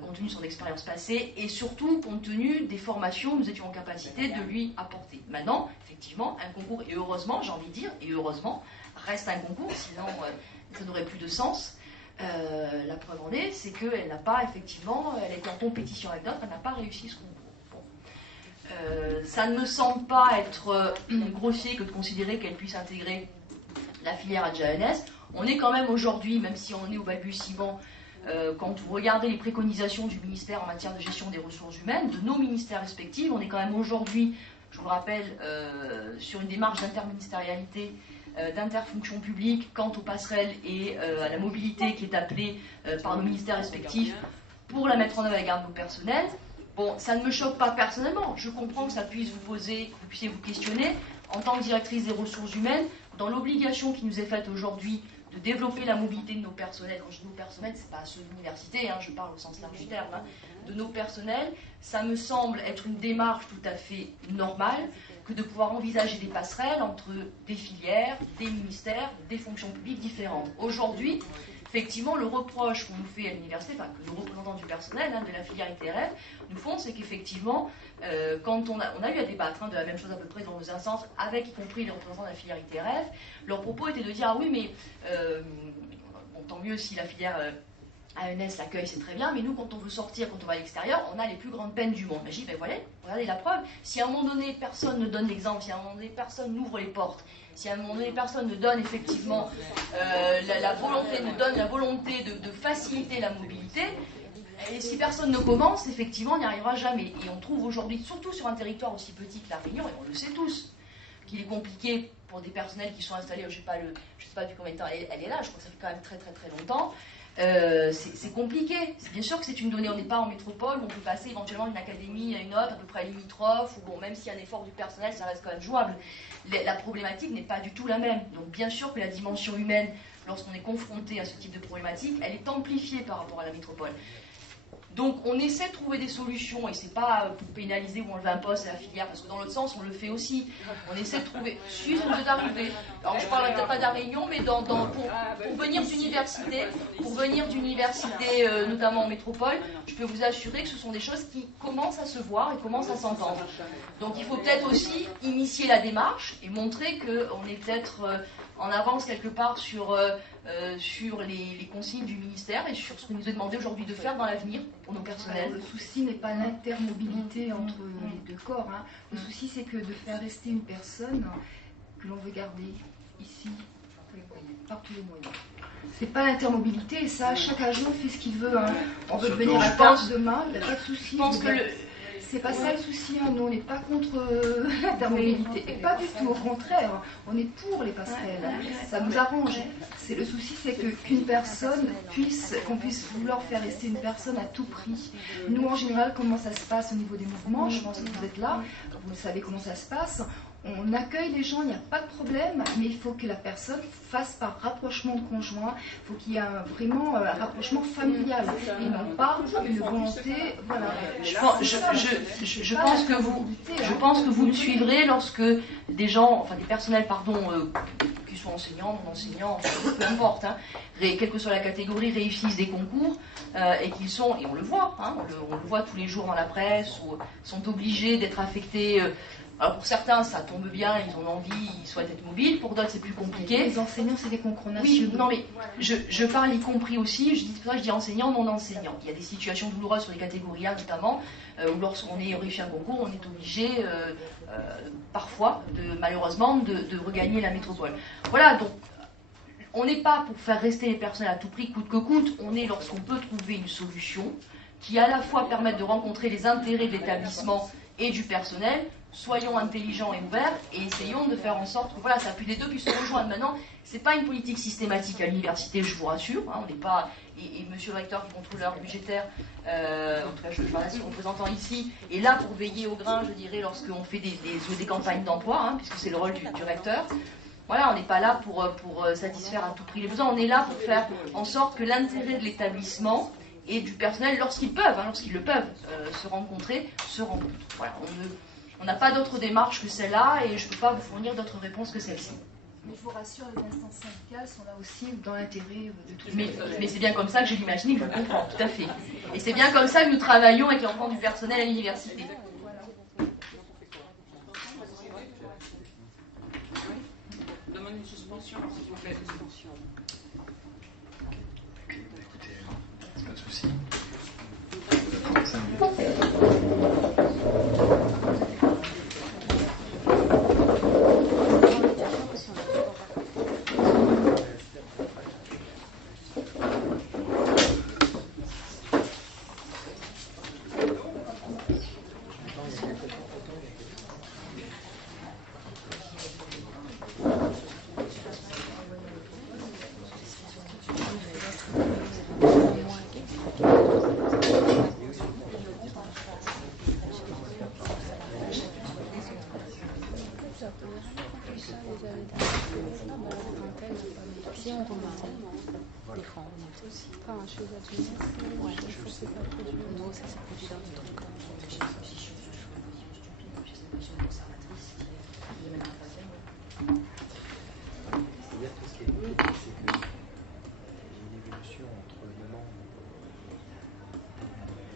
compte tenu de son expérience passée, et surtout compte tenu des formations que nous étions en capacité de lui apporter. Maintenant, effectivement, un concours, et heureusement, j'ai envie de dire, et heureusement, reste un concours, sinon ça n'aurait plus de sens. La preuve en est, c'est qu'elle n'a pas, effectivement, elle était en compétition avec d'autres, elle n'a pas réussi ce concours. Ça ne me semble pas être grossier que de considérer qu'elle puisse intégrer la filière ADJA-ENS. On est quand même aujourd'hui, même si on est au balbutiement, quand vous regardez les préconisations du ministère en matière de gestion des ressources humaines, de nos ministères respectifs, on est quand même aujourd'hui, je vous le rappelle, sur une démarche d'interministérialité, d'interfonction publique quant aux passerelles et à la mobilité qui est appelée par nos ministères respectifs pour la mettre en œuvre à l'égard de nos personnels. Bon, ça ne me choque pas personnellement. Je comprends que ça puisse vous poser, que vous puissiez vous questionner en tant que directrice des ressources humaines, dans l'obligation qui nous est faite aujourd'hui de développer la mobilité de nos personnels. Quand je dis nos personnels, ce n'est pas ceux de l'université, je parle au sens large du terme, de nos personnels. Ça me semble être une démarche tout à fait normale que de pouvoir envisager des passerelles entre des filières, des ministères, des fonctions publiques différentes. Aujourd'hui, effectivement, le reproche qu'on nous fait à l'université, enfin que nos représentants du personnel de la filière ITRF nous font, c'est qu'effectivement, quand on a eu à débattre de la même chose à peu près dans nos instances, avec y compris les représentants de la filière ITRF, leur propos était de dire ah oui, mais bon, tant mieux si la filière AENS l'accueil, c'est très bien, mais nous, quand on veut sortir, quand on va à l'extérieur, on a les plus grandes peines du monde. Mais je dis, ben voilà, regardez la preuve. Si à un moment donné, personne ne donne l'exemple, si à un moment donné, personne n'ouvre les portes, si à un moment donné, personne ne donne effectivement la volonté de faciliter la mobilité, et si personne ne commence, effectivement, on n'y arrivera jamais. Et on trouve aujourd'hui, surtout sur un territoire aussi petit que La Réunion, et on le sait tous, qu'il est compliqué pour des personnels qui sont installés, je ne sais pas depuis combien de temps elle est là, je crois que ça fait quand même très très très longtemps. C'est compliqué. C'est bien sûr que c'est une donnée, on n'est pas en métropole où on peut passer éventuellement d'une académie à une autre, à peu près limitrophe, ou bon, même s'il y a un effort du personnel, ça reste quand même jouable. La problématique n'est pas du tout la même. Donc bien sûr que la dimension humaine, lorsqu'on est confronté à ce type de problématique, elle est amplifiée par rapport à la métropole. Donc on essaie de trouver des solutions, et c'est pas pour pénaliser ou enlever un poste à la filière, parce que dans l'autre sens on le fait aussi. On essaie de trouver, si vous êtes arrivé, alors je parle peut-être pas de la Réunion, mais pour venir d'université, notamment en métropole, je peux vous assurer que ce sont des choses qui commencent à se voir et commencent à s'entendre. Donc il faut peut-être aussi initier la démarche et montrer qu'on est peut-être en avance quelque part sur les consignes du ministère et sur ce que nous est demandé aujourd'hui de faire dans l'avenir pour nos personnels. Le souci n'est pas l'intermobilité entre les deux corps. Le souci, c'est que de faire rester une personne que l'on veut garder ici par tous les moyens. C'est pas l'intermobilité, et ça, chaque agent fait ce qu'il veut. On veut devenir à Tarbes demain, il n'y a pas de souci. Je pense que c'est pas ça le souci, nous on n'est pas contre l'intermobilité, et pas du tout, au contraire, on est pour les passerelles, ça nous arrange. Le souci, c'est qu'une personne qu'on puisse vouloir faire rester une personne à tout prix. Nous, en général, comment ça se passe au niveau des mouvements, je pense que vous êtes là, vous savez comment ça se passe. On accueille les gens, il n'y a pas de problème, mais il faut que la personne fasse par rapprochement de conjoint. Il faut qu'il y ait vraiment un rapprochement familial et non pas une volonté. Voilà. Je pense que vous me suivrez lorsque des gens, enfin des personnels, qui sont enseignants, non enseignants, peu importe, quelle que soit la catégorie, réussissent des concours et qu'ils sont, et on le voit, on le voit tous les jours dans la presse, ou sont obligés d'être affectés. Alors pour certains, ça tombe bien, ils ont envie, ils souhaitent être mobiles. Pour d'autres, c'est plus compliqué. Les enseignants, c'est des concours nationaux. Oui, non mais je parle y compris aussi. C'est pour ça que je dis enseignants, non enseignants. Il y a des situations douloureuses sur les catégories A notamment, où lorsqu'on est réussi un concours, on est obligé parfois, malheureusement, de regagner la métropole. Voilà, donc on n'est pas pour faire rester les personnes à tout prix, coûte que coûte. On est lorsqu'on peut trouver une solution qui à la fois permette de rencontrer les intérêts de l'établissement et du personnel. Soyons intelligents et ouverts et essayons de faire en sorte que ça puisse les deux puissent se rejoindre. Maintenant, c'est pas une politique systématique à l'université, je vous rassure. On n'est pas et Monsieur le recteur, qui est contrôleur budgétaire, en tout cas je parle à son représentant ici, est là pour veiller au grain, je dirais, lorsqu'on fait des campagnes d'emploi, puisque c'est le rôle du recteur. Voilà, on n'est pas là pour satisfaire à tout prix les besoins. On est là pour faire en sorte que l'intérêt de l'établissement et du personnel, lorsqu'ils le peuvent, se rencontrer, se rencontrent. Voilà, on n'a pas d'autre démarche que celle-là et je ne peux pas vous fournir d'autres réponses que celle-ci. Mais je vous rassure, les instances syndicales sont là aussi dans l'intérêt de tout le monde. Mais c'est bien comme ça que j'ai imaginé, que je comprends, tout à fait. Et c'est bien comme ça que nous travaillons avec l'enfant du personnel à l'université. Demande une une suspension, s'il vous plaît. Suspension. Ok, bah écoutez, pas de souci. Si on remontait, des fois on remonte. Pas un chose à tenir. Ouais, je sais pas produit. Nous, ça s'est produit dans notre corps. C'est-à-dire que ce qui est compliqué, c'est qu'il y a une évolution entre le moment où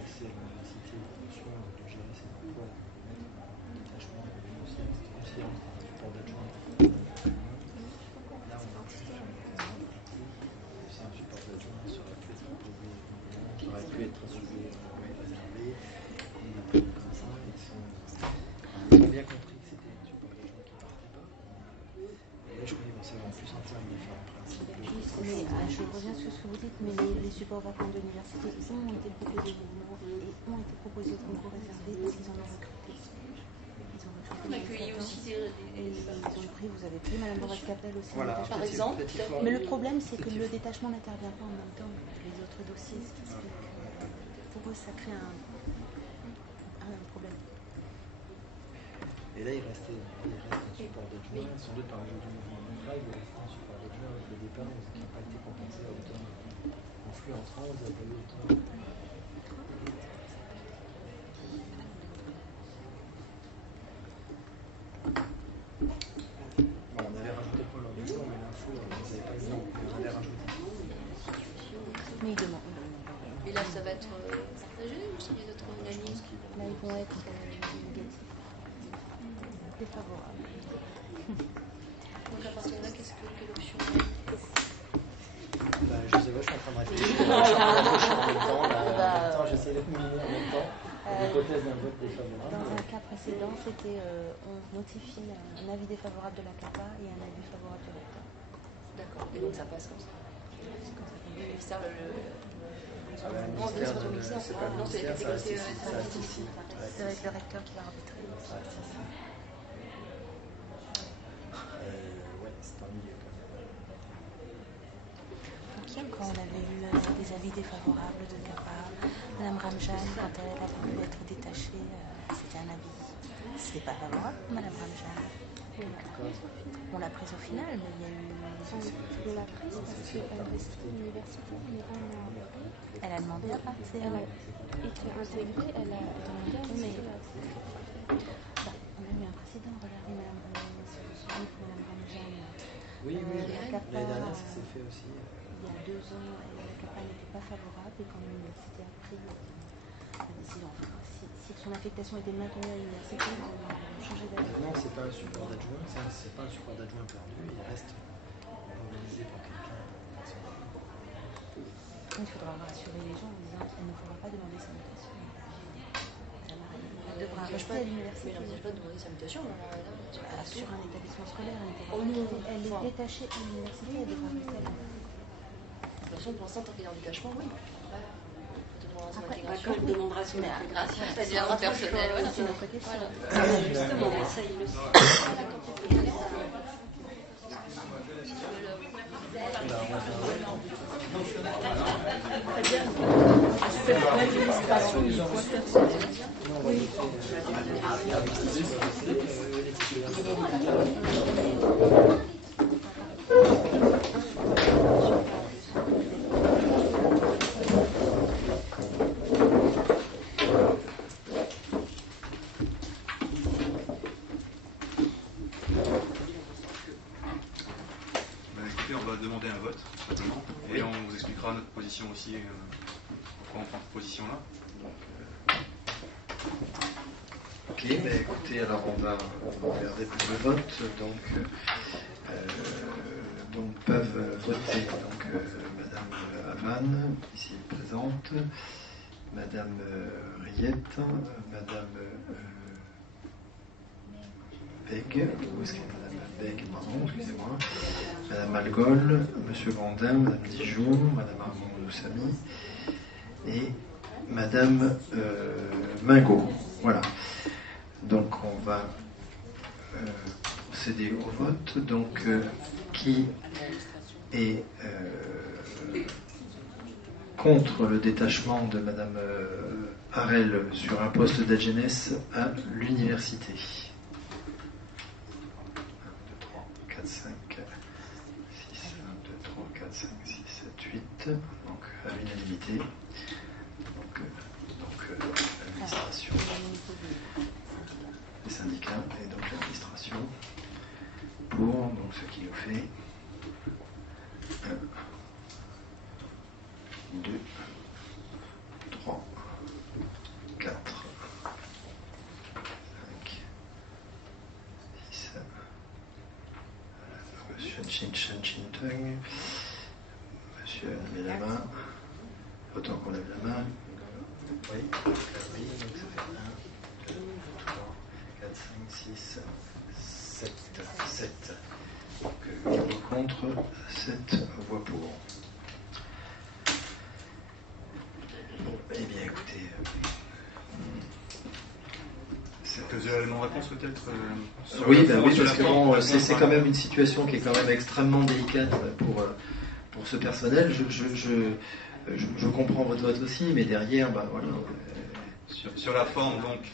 c'est l'université, l'évolution de gérer ses emplois, de mettre en détachement, mais aussi en conscience dans un support d'adjoint. Là, on a c'est un support d'adjoint, ça aurait pu être proposé, ça aurait pu être un sujet réservé, qu'on a pris comme ça, ils ont bien compris que c'était un support d'adjoint qui ne partait pas. Et là, je crois qu'ils vont savoir plus en termes de faire un principe. Mais je reviens sur ce que vous dites, mais les supports vacants de l'université ont été proposés et ont été proposés au concours réservé parce qu'ils en ont recruté. Ils ont recruté. On accueille aussi et ils ont pris, vous avez pris Madame Borel-Capdel aussi. Voilà, par exemple. Mais le problème, c'est que le détachement n'intervient pas en même temps que les autres dossiers. Ce qui explique que pour eux, ça crée un problème. Et là, il reste un support d'adjoint, sans doute par le jeu du mouvement de travail, il reste un support d'adjoint avec le départ, mais qui n'a pas été compensé à hauteur en flux entrant, vous n'avez pas eu autant. Bon, on avait rajouté le point lors du jour, mais l'info, vous n'avez pas eu non, mais on avait rajouté. Mais ils demandent. Et là, ça va être partagé ou c'est les autres unanimes? Là, ils vont être négatifs. Défavorable. Donc à partir de là, quelle option? Bah, je sais pas, je suis en train de réfléchir. Je suis en même temps, j'essaie de miner en même temps. L'hypothèse d'un vote défavorable. Dans un cas précédent, c'était on notifie un avis défavorable de la CAPA et un avis favorable du recteur. D'accord, et donc ça passe comme ça. Le ministère, Non, c'est avec le recteur qui va arbitrer. Ouais, c'est un milieu quand même. Quand on avait eu des avis défavorables de CAPA, Madame Ramjan, quand elle a voulu être détachée, c'était un avis. C'était pas favorable, Madame Ramjan. On l'a prise au final, mais il y a eu. On l'a prise parce qu'elle restait à l'université, mais elle a demandé à partir. Elle a été intégrée, elle a demandé à rester là. On a eu un précédent, regardez, Madame Ramjan. Oui, l'année dernière, ça s'est fait aussi. Il y a 2 ans, la CAPA n'était pas favorable et quand l'université a pris la décision. Si son affectation était maintenue à l'université, ils ont changé d'avis. Non, c'est pas un support d'adjoint, c'est pas un support d'adjoint perdu, il reste organisé pour quelqu'un. Il faudra rassurer les gens en disant qu'il ne faudra pas demander sa mutation. Elle devra rester à l'université. Mais elle n'envisage pas de demander sa mutation. Sur un établissement scolaire, elle est détachée à l'université, elle devra rester à l'université. De toute façon, pour l'instant, tant qu'il est en détachement, oui. Après, quand elle demandera son intégration, ça deviendra personnel. Voilà, c'est notre question. Justement, ça, il le sait. Très bien. Cette administration, il faut personnel. Oui. Écoutez, on va demander un vote, simplement, et on vous expliquera notre position aussi, pourquoi on prend cette position-là. Ok, écoutez, alors on va regarder pour le vote. Donc, peuvent voter. Donc, Madame Havane, ici présente, Madame Riette, Madame Beg, où est-ce qu'il y a Madame Beg, pardon, excusez-moi, Madame Algol, Monsieur Grandin, Madame Dijon, Madame Armand-Oussami et Madame Mingot. Voilà. Donc on va procéder au vote. Donc qui est contre le détachement de Madame Harel sur un poste d'adgenesse à l'université? 1, 2, 3, 4, 5, 6, 1, 2, 3, 4, 5, 6, 7, 8. Donc à l'unanimité. Donc l'administration, les syndicats et donc l'administration pour, donc ce qui nous fait 1, 2, 3, 4, 5, 6, Monsieur Chin Tung, Monsieur levez la main, autant qu'on lève la main. Oui, donc ça fait 1, 2, 3, 4, 5, 6, 7. Donc 8 voix contre, 7 voix pour. Eh bien écoutez. Quelques éléments de réponse peut-être oui, parce que bon, c'est quand même une situation qui est quand même extrêmement délicate pour ce personnel. Je comprends votre vote aussi, mais derrière, voilà. Sur la forme, donc,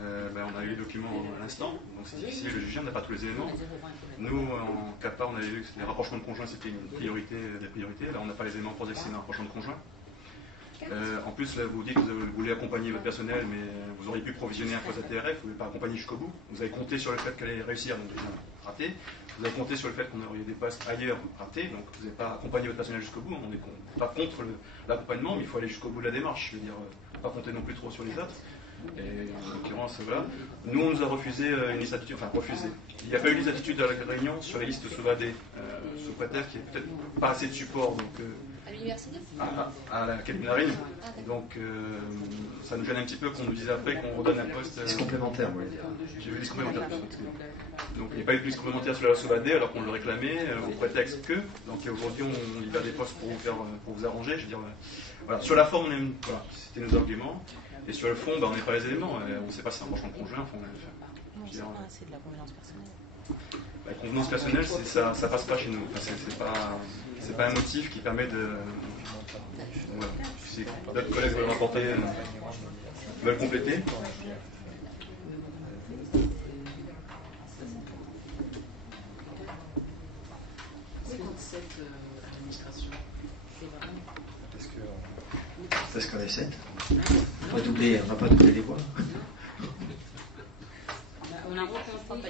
on a eu le document à l'instant, donc c'est difficile de juger, on n'a pas tous les éléments. Nous, en CAPA, on avait vu que les rapprochements de conjoints, c'était une priorité des priorités. Là, on n'a pas les éléments pour dire que c'est un rapprochement de conjoints. En plus, là, vous dites que vous voulez accompagner votre personnel, mais vous auriez pu provisionner un poste ATRF, vous ne voulez pas accompagner jusqu'au bout. Vous avez compté sur le fait qu'elle allait réussir, donc déjà raté. Vous avez compté sur le fait qu'on aurait des postes ailleurs, raté, donc vous n'avez pas accompagné votre personnel jusqu'au bout. On n'est pas contre l'accompagnement, mais il faut aller jusqu'au bout de la démarche. Je veux dire, pas compter non plus trop sur les autres. Et en l'occurrence, voilà. Nous, on nous a refusé une liste d'attitude, enfin refusé. Il n'y a pas eu de liste d'attitude à la réunion sur les listes sauvadées, sous prétexte qu'il n'y a peut-être pas assez de support. Donc, à l'université à la cabine Marine. Donc, ça nous gêne un petit peu qu'on nous dise après qu'on redonne un poste. Liste complémentaire, oui. J'ai vu liste complémentaire. Donc, il n'y a pas eu de liste complémentaire sur la sauvadée alors qu'on le réclamait, au prétexte que. Donc, aujourd'hui, on libère des postes pour vous arranger. Je veux dire, voilà. Sur la forme, voilà, c'était nos arguments. Et sur le fond, on n'est pas les éléments. On ne sait pas si c'est un rapprochement conjoint. C'est de la convenance personnelle. La convenance personnelle, ça passe pas chez nous. Enfin, c'est pas un motif qui permet de. Voilà. Si d'autres collègues veulent rapporter, veulent compléter. Parce qu'on est 7. On va pas doubler les voix. On a recompté.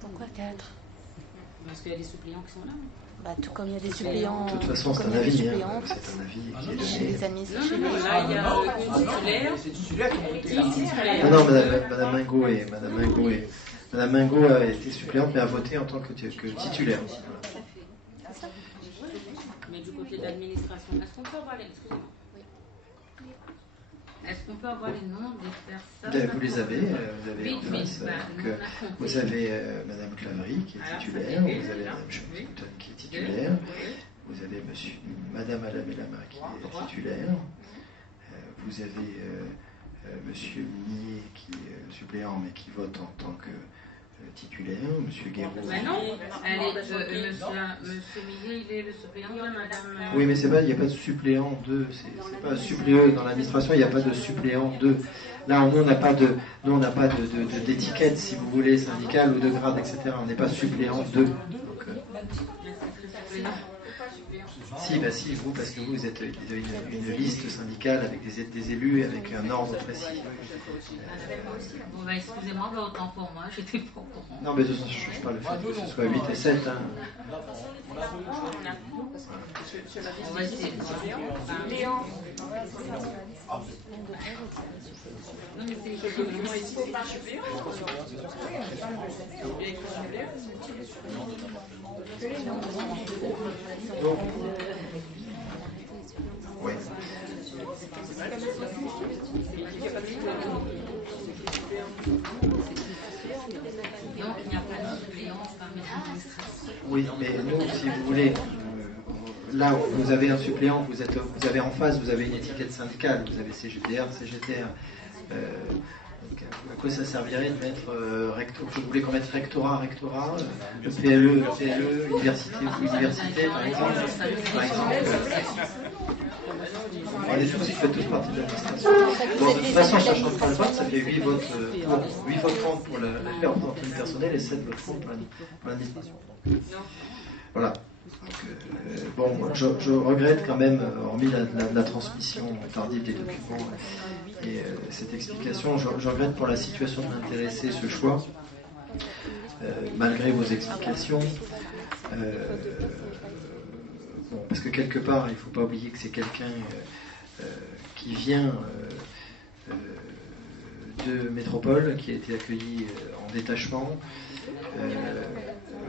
Pourquoi 4? Parce qu'il y a des suppléants qui sont là. Tout comme il y a des suppléants. De toute façon, c'est un avis. C'est un avis qui est donné. Les administrations. Non, là, il y a une titulaire. Non, Madame Mingot a été suppléante, mais a voté en tant que titulaire. Mais du côté de l'administration, est-ce qu'on peut avoir les... Excusez-moi. Est-ce qu'on peut avoir les noms des personnes? Vous les avez, en face. Vous avez Madame Claverie qui est titulaire, vous avez Madame Schulten qui est titulaire, vous avez Madame Alamélama qui est titulaire, vous avez Monsieur Millet qui est suppléant mais qui vote en tant que titulaire, Monsieur Guéraud. Mais non, Monsieur Millet, il est le suppléant de Madame. Oui, mais il n'y a pas de suppléant de. C'est pas suppléant dans l'administration, il n'y a pas de suppléant de. Là, nous, on n'a pas d'étiquette, si vous voulez, syndicale ou de grade, etc. On n'est pas suppléant de. Donc, si, vous, parce que vous êtes une liste syndicale avec des élus, avec un ordre précis. Bon, excusez-moi, autant pour moi, j'étais pas au courant. Non, mais ça ne change pas le fait que ce soit 8 et 7. Hein. On va essayer de Non, mais c'est Oui. Oui, mais nous, si vous voulez, là où vous avez un suppléant, vous avez en face, vous avez une étiquette syndicale, vous avez CGTR, CGTR. Donc, à quoi ça servirait de mettre vous voulez qu'on mette rectorat, le PLE, université, par exemple. On est tous, ils font tous partie de l'administration. Bon, de toute façon, ça ne change pas le vote, ça fait 8 votes, 8 votes 30 pour le représentant personnel et 7 votes 30 pour l'administration. Voilà. Donc, bon, je regrette quand même, hormis la transmission tardive des documents et cette explication, je regrette pour la situation de l'intéressé ce choix, malgré vos explications. Bon, parce que quelque part, il ne faut pas oublier que c'est quelqu'un qui vient de métropole, qui a été accueilli en détachement.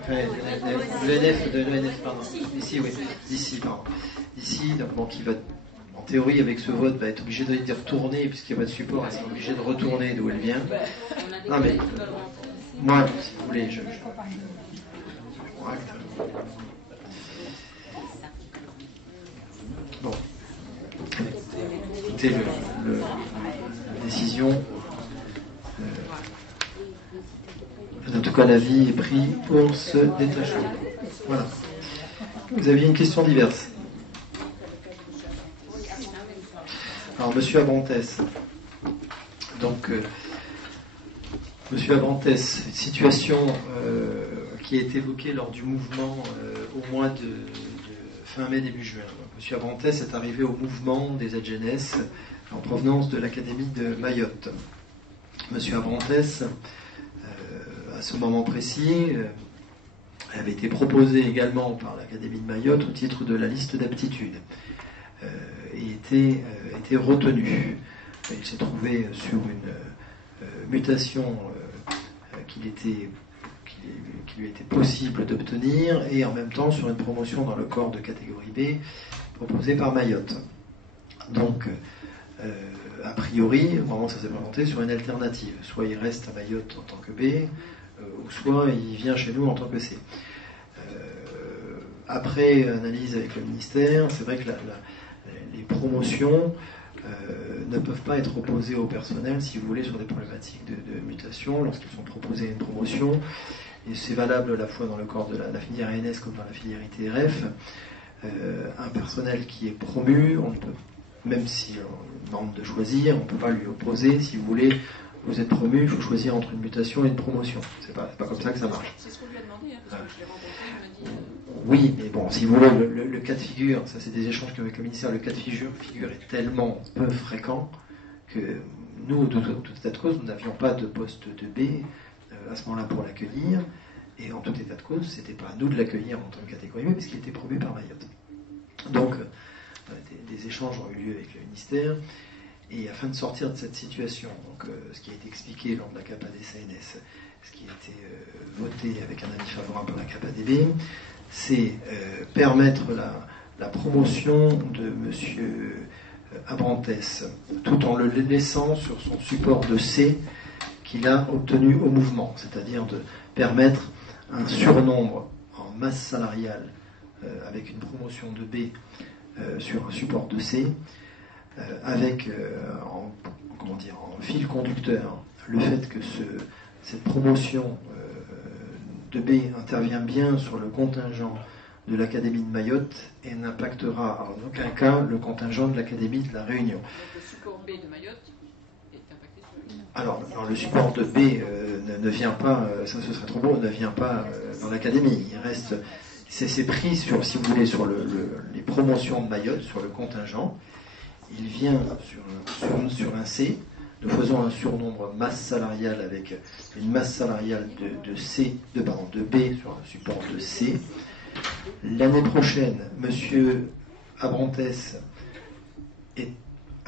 De l'ENF, pardon. D'ici, donc bon, qui va, en théorie, avec ce vote, va être obligé de retourner, puisqu'il n'y a pas de support, elle sera obligée de retourner d'où elle vient. Non mais, moi, si vous voulez, je prends acte. Bon. Écoutez, la décision. En tout cas, l'avis est pris pour ce détachement. Voilà. Vous aviez une question diverse. Alors, Monsieur Abrantès. Donc, Monsieur Abrantès, situation qui a été évoquée lors du mouvement au mois de fin mai, début juin. Monsieur Abrantès est arrivé au mouvement des AGNS en provenance de l'Académie de Mayotte. Monsieur Abrantès, à ce moment précis, avait été proposé également par l'Académie de Mayotte au titre de la liste d'aptitude et était retenu. Il s'est trouvé sur une mutation qu'il lui était possible d'obtenir et en même temps sur une promotion dans le corps de catégorie B proposée par Mayotte. Donc, a priori, au moment où ça s'est présenté, sur une alternative. Soit il reste à Mayotte en tant que B, ou soit il vient chez nous en tant que C. Après analyse avec le ministère, c'est vrai que les promotions ne peuvent pas être opposées au personnel, si vous voulez, sur des problématiques de mutation, lorsqu'ils sont proposés à une promotion. Et c'est valable à la fois dans le corps de la filière ANS comme dans la filière ITRF. Un personnel qui est promu, on ne peut, même si on demande de choisir, on ne peut pas lui opposer, si vous voulez, vous êtes promu, il faut choisir entre une mutation et une promotion. C'est pas comme ça que ça marche. C'est ce qu'on lui a demandé, hein, parce que je l'ai rencontré, il m'a dit... Oui, mais bon, si vous voulez, le cas de figure, ça c'est des échanges qu'avec le ministère, le cas de figure est tellement peu fréquent que nous, de tout état de cause, nous n'avions pas de poste de B à ce moment-là pour l'accueillir, et en tout état de cause, c'était pas à nous de l'accueillir en tant que catégorie B, parce qu'il était promu par Mayotte. Donc, des échanges ont eu lieu avec le ministère, et afin de sortir de cette situation, donc, ce qui a été expliqué lors de la CAPA des CNS, ce qui a été voté avec un avis favorable pour la CAPA DB, c'est permettre la promotion de M. Abrantès, tout en le laissant sur son support de C qu'il a obtenu au mouvement, c'est-à-dire de permettre un surnombre en masse salariale avec une promotion de B sur un support de C, avec en fil conducteur le fait que cette promotion de B intervient bien sur le contingent de l'Académie de Mayotte et n'impactera en aucun cas le contingent de l'Académie de la Réunion. Donc le support B de Mayotte est impacté sur lui. Alors, le support de B ne vient pas, ça ce serait trop beau, ne vient pas dans l'Académie. Il reste, c'est pris sur, si vous voulez, sur les promotions de Mayotte, sur le contingent. Il vient sur un C. Nous faisons un surnombre masse salariale avec une masse salariale de B sur un support de C. L'année prochaine, M. Abrantès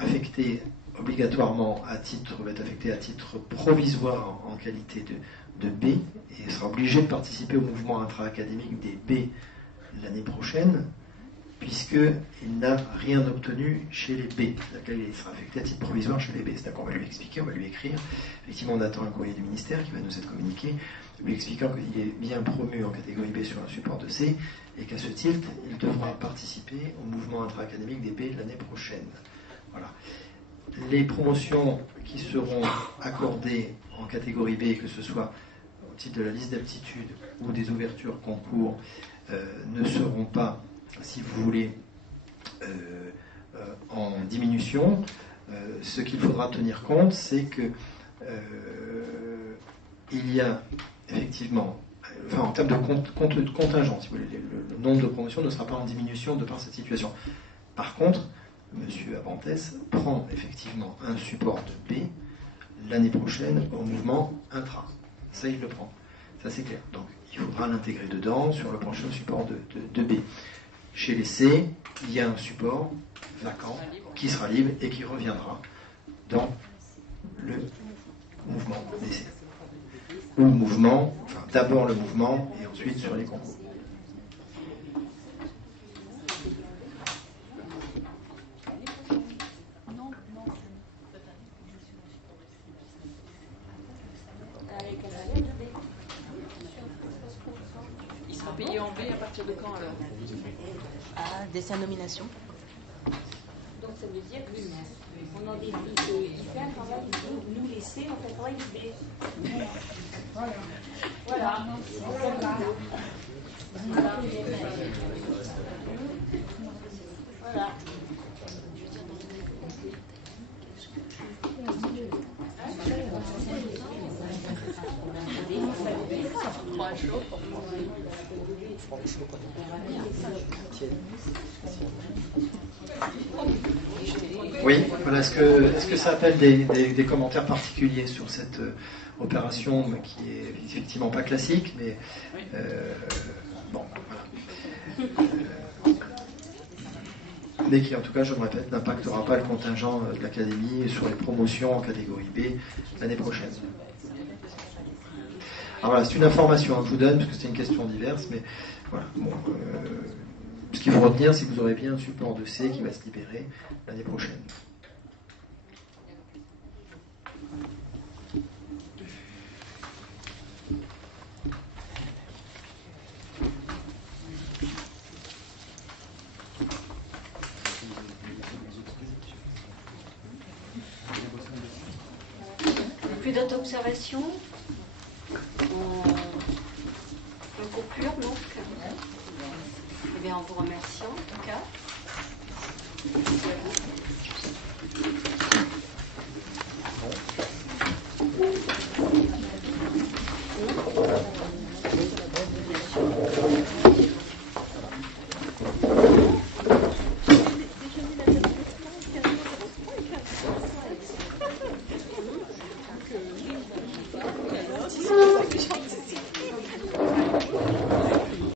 affectés obligatoirement va être affecté à titre provisoire en qualité de B et sera obligé de participer au mouvement intra-académique des B l'année prochaine, puisqu'il n'a rien obtenu chez les B. C'est-à-dire qu'il sera affecté à titre provisoire chez les B. C'est-à-dire qu'on va lui expliquer, on va lui écrire. Effectivement, on attend un courrier du ministère qui va nous être communiqué, lui expliquant qu'il est bien promu en catégorie B sur un support de C, et qu'à ce titre, il devra participer au mouvement intra-académique des B l'année prochaine. Voilà. Les promotions qui seront accordées en catégorie B, que ce soit au titre de la liste d'aptitude ou des ouvertures concours, ne seront pas, si vous voulez, en diminution. Ce qu'il faudra tenir compte, c'est que il y a effectivement, en termes de contingent, si vous voulez, le nombre de promotions ne sera pas en diminution de par cette situation. Par contre, M. Abantès prend effectivement un support de B l'année prochaine au mouvement intra. Ça, il le prend. Ça, c'est clair. Donc, il faudra l'intégrer dedans sur le prochain support de B. Chez les C, il y a un support vacant qui sera libre et qui reviendra dans le mouvement des C. Ou mouvement, enfin d'abord le mouvement et ensuite sur les concours. Il sera payé en B à partir de quand alors? Dès sa nomination. Donc ça veut dire qu'on en débute, il fait un travail, nous les C, on fait un travail B. Voilà. Voilà. Voilà. Oui, voilà. Est-ce que ça appelle des commentaires particuliers sur cette opération qui est effectivement pas classique, mais bon, voilà. Mais qui, en tout cas, je me répète, n'impactera pas le contingent de l'Académie sur les promotions en catégorie B l'année prochaine. Alors voilà, c'est une information que je vous donne, parce que c'est une question diverse, mais voilà. Bon, ce qu'il faut retenir, c'est que vous aurez bien un support de C qui va se libérer l'année prochaine. Plus d'autres observations? On conclure donc. Eh bien, en vous remerciant en tout cas.